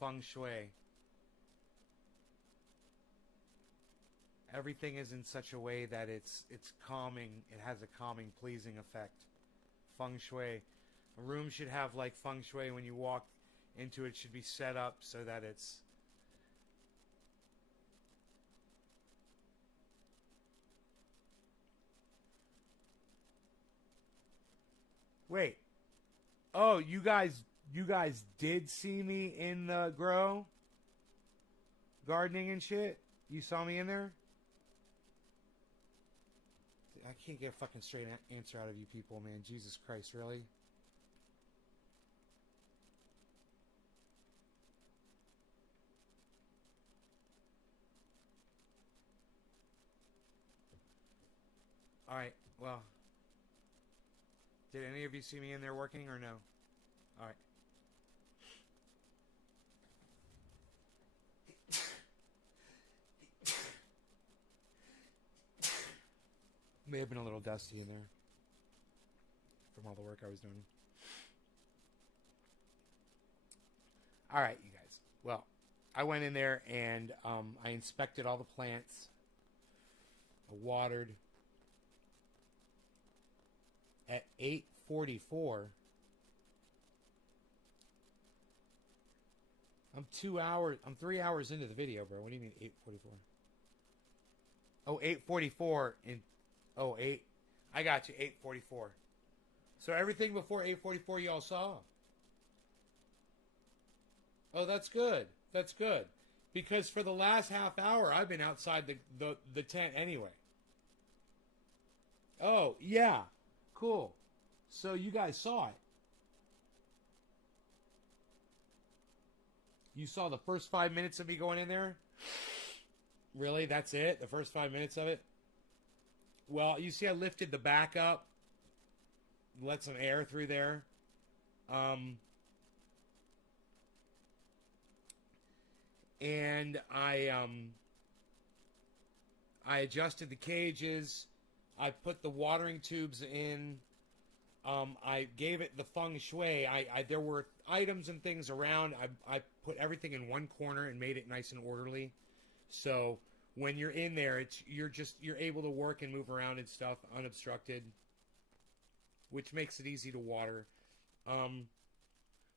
feng shui. Everything is in such a way that it's calming. It has a calming, pleasing effect. Feng shui. A room should have like feng shui when you walk into it. Should be set up so that it's Wait. Oh, you guys did see me in the grow? Gardening and shit? You saw me in there? I can't get a fucking straight answer out of you people, man. Jesus Christ, really? Alright, well. Did any of you see me in there working or no? Alright. May have been a little dusty in there from all the work I was doing. Alright, you guys. Well, I went in there and I inspected all the plants. I watered. At 8:44, I'm 3 hours into the video, bro. What do you mean 8:44? Oh, 8:44 in 8. I got you, 8:44. So everything before 8:44 y'all saw. Oh, that's good. That's good. Because for the last half hour I've been outside the tent anyway. Oh, yeah. Cool. So you guys saw it. You saw the first 5 minutes of me going in there? Really? That's it? The first 5 minutes of it? Well, you see I lifted the back up. Let some air through there. And I adjusted the cages. I put the watering tubes in. I gave it the feng shui. There were items and things around. I put everything in one corner and made it nice and orderly. So when you're in there, you're able to work and move around and stuff unobstructed, which makes it easy to water.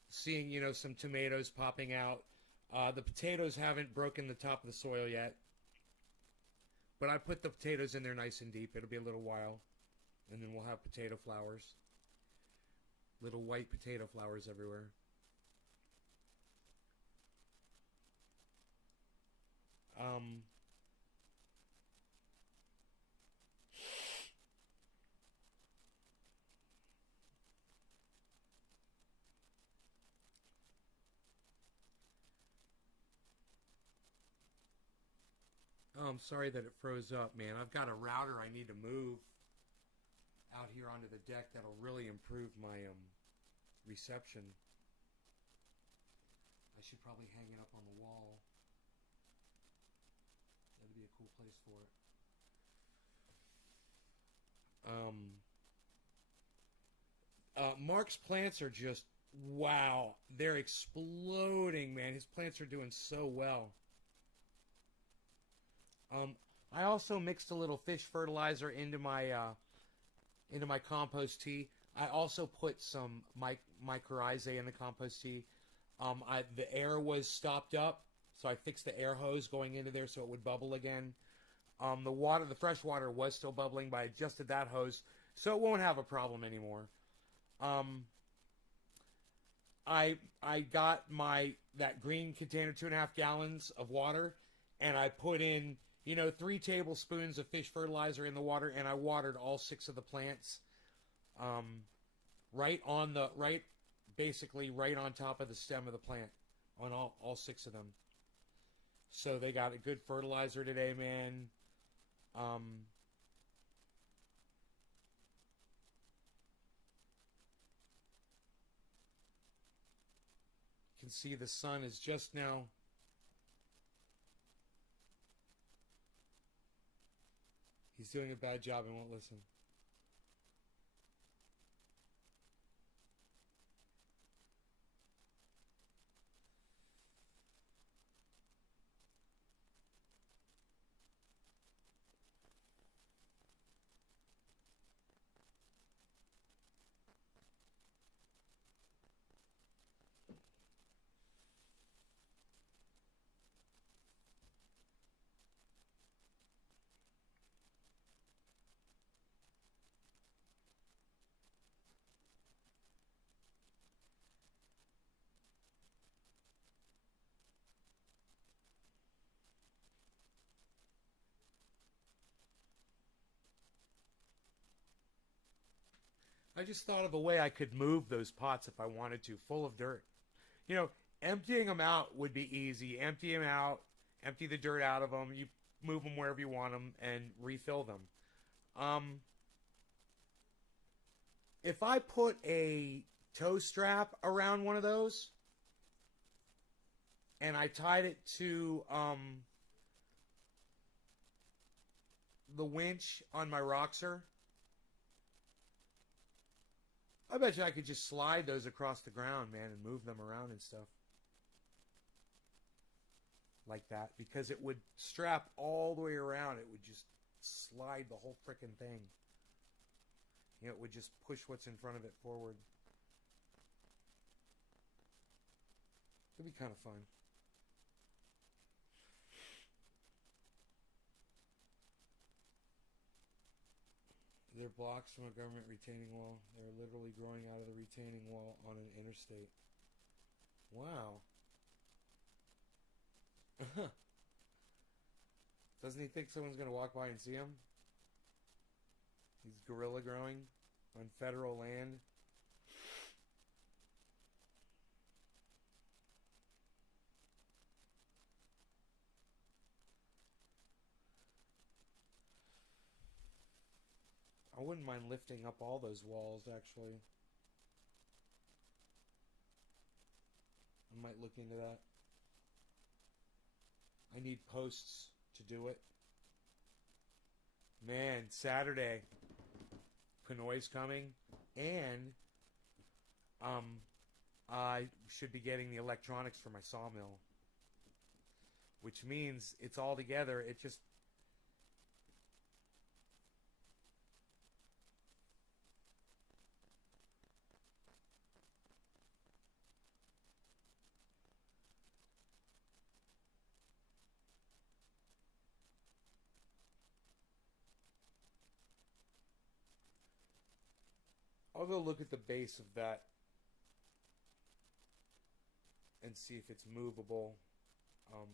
Seeing some tomatoes popping out. The potatoes haven't broken the top of the soil yet. But I put the potatoes in there nice and deep. It'll be a little while. And then we'll have potato flowers. Little white potato flowers everywhere. I'm sorry that it froze up, man. I've got a router I need to move out here onto the deck that'll really improve my reception. I should probably hang it up on the wall. That'd be a cool place for it. Mark's plants are just, wow. They're exploding, man. His plants are doing so well. I also mixed a little fish fertilizer into my compost tea. I also put some mycorrhizae in the compost tea. The air was stopped up, so I fixed the air hose going into there so it would bubble again. The fresh water was still bubbling, but I adjusted that hose so it won't have a problem anymore. I got that green container, 2.5 gallons of water, and I put in 3 tablespoons of fish fertilizer in the water, and I watered all 6 of the plants, basically right on top of the stem of the plant, on all 6 of them. So they got a good fertilizer today, man. You can see the sun is just now. He's doing a bad job and won't listen. I just thought of a way I could move those pots if I wanted to, full of dirt. Emptying them out would be easy. Empty them out, empty the dirt out of them, you move them wherever you want them, and refill them. If I put a tow strap around one of those, and I tied it to the winch on my Roxer, I bet you I could just slide those across the ground, man, and move them around and stuff. Like that. Because it would strap all the way around. It would just slide the whole frickin' thing. It would just push what's in front of it forward. It'd be kind of fun. They're blocks from a government retaining wall. They're literally growing out of the retaining wall on an interstate. Wow. Doesn't he think someone's going to walk by and see him? He's gorilla growing on federal land. I wouldn't mind lifting up all those walls, actually. I might look into that. I need posts to do it. Man, Saturday, Pinoy's coming, and I should be getting the electronics for my sawmill, which means it's all together. It just I'll go look at the base of that and see if it's movable. I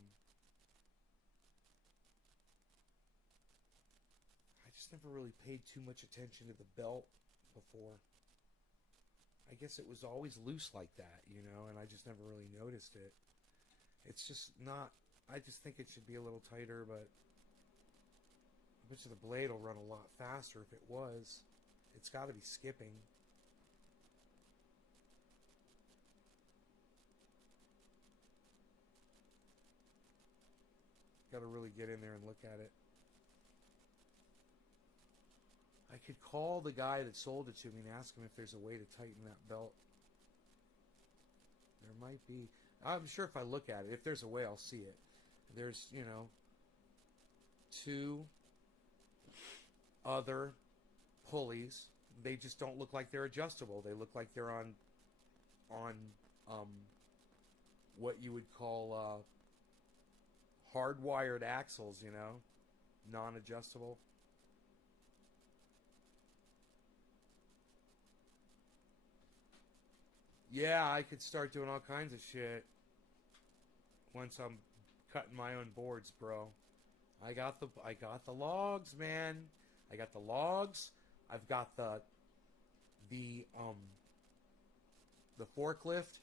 just never really paid too much attention to the belt before. I guess it was always loose like that, and I just never really noticed it. It's just not, I just think it should be a little tighter, but I bet you the blade will run a lot faster if it was. It's got to be skipping. Got to really get in there and look at it. I could call the guy that sold it to me and ask him if there's a way to tighten that belt. There might be. I'm sure if I look at it, if there's a way, I'll see it. There's, you know, 2 other pulleys. They just don't look like they're adjustable. They look like they're on what you would call hardwired axles, you know, non-adjustable. Yeah, I could start doing all kinds of shit once I'm cutting my own boards, bro. I got the logs, man. I got the logs. I've got the forklift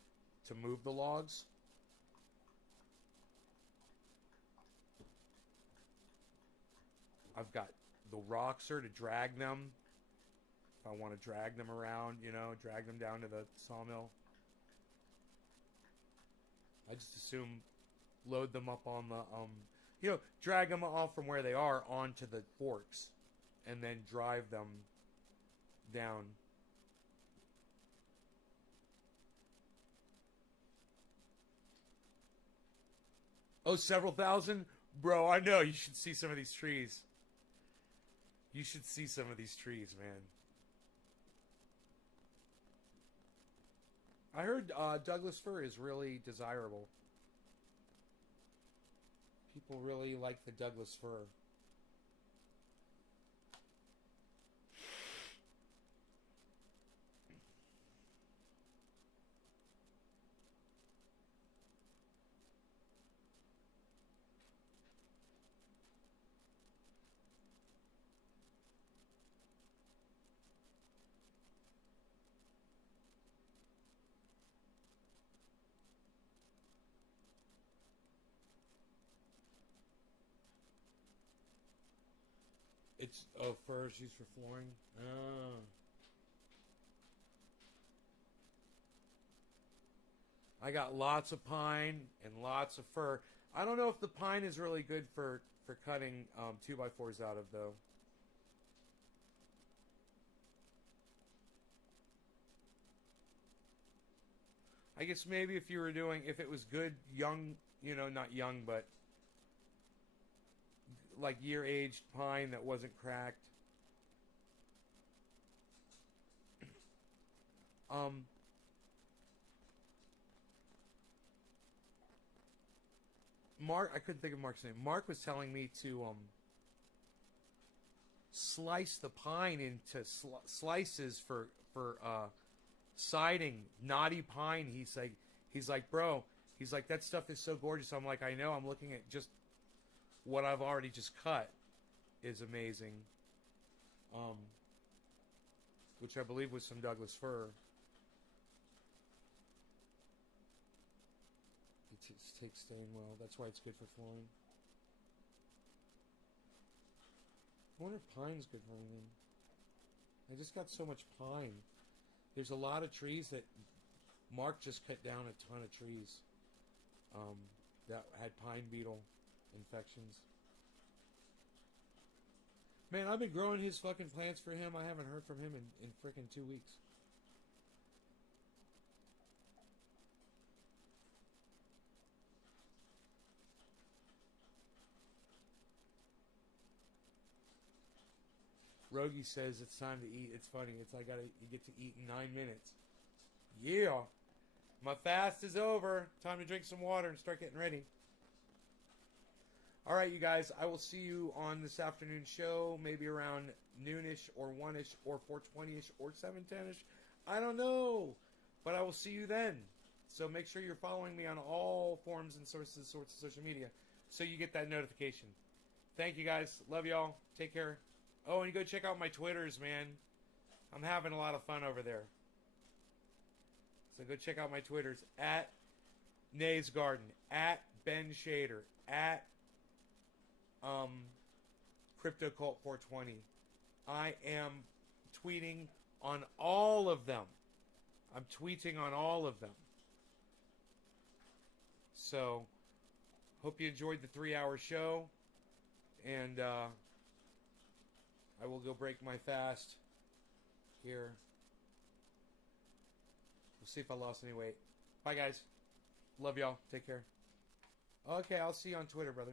to move the logs. I've got the roxer to drag them. If I want to drag them around, you know, drag them down to the sawmill. I just assume load them up on the, you know, drag them off from where they are onto the forks and then drive them down. Oh, several thousand? Bro, I know. You should see some of these trees. You should see some of these trees, man. I heard Douglas fir is really desirable. People really like the Douglas fir. It's, oh, fur is used for flooring. Oh. I got lots of pine and lots of fir. I don't know if the pine is really good for cutting 2x4s out of, though. I guess maybe if you were doing, if it was good, young, you know, not young, but like year-aged pine that wasn't cracked. Mark, I couldn't think of Mark's name. Mark was telling me to slice the pine into slices for siding, knotty pine. He's like, bro, he's like, that stuff is so gorgeous. I'm like, I know. I'm looking at just what I've already just cut is amazing. Which I believe was some Douglas fir. It takes staying well. That's why it's good for flooring. I wonder if pine's good for anything. I just got so much pine. There's a lot of trees that Mark just cut down a ton of trees that had pine beetle infections. Man, I've been growing his fucking plants for him. I haven't heard from him in frickin' 2 weeks. Rogie says it's time to eat. It's funny. It's like you get to eat in 9 minutes. Yeah. My fast is over. Time to drink some water and start getting ready. All right, you guys. I will see you on this afternoon show, maybe around noonish or 1ish or 4:20ish or 7:10ish. I don't know. But I will see you then. So make sure you're following me on all forms and sorts of social media so you get that notification. Thank you, guys. Love y'all. Take care. Oh, and you go check out my Twitters, man. I'm having a lot of fun over there. So go check out my Twitters at Nays Garden, at Ben Shader, at CryptoCult 420. I am tweeting on all of them. I'm tweeting on all of them. So, hope you enjoyed the 3-hour show. And I will go break my fast here. We'll see if I lost any weight. Bye, guys. Love y'all. Take care. Okay, I'll see you on Twitter, brother.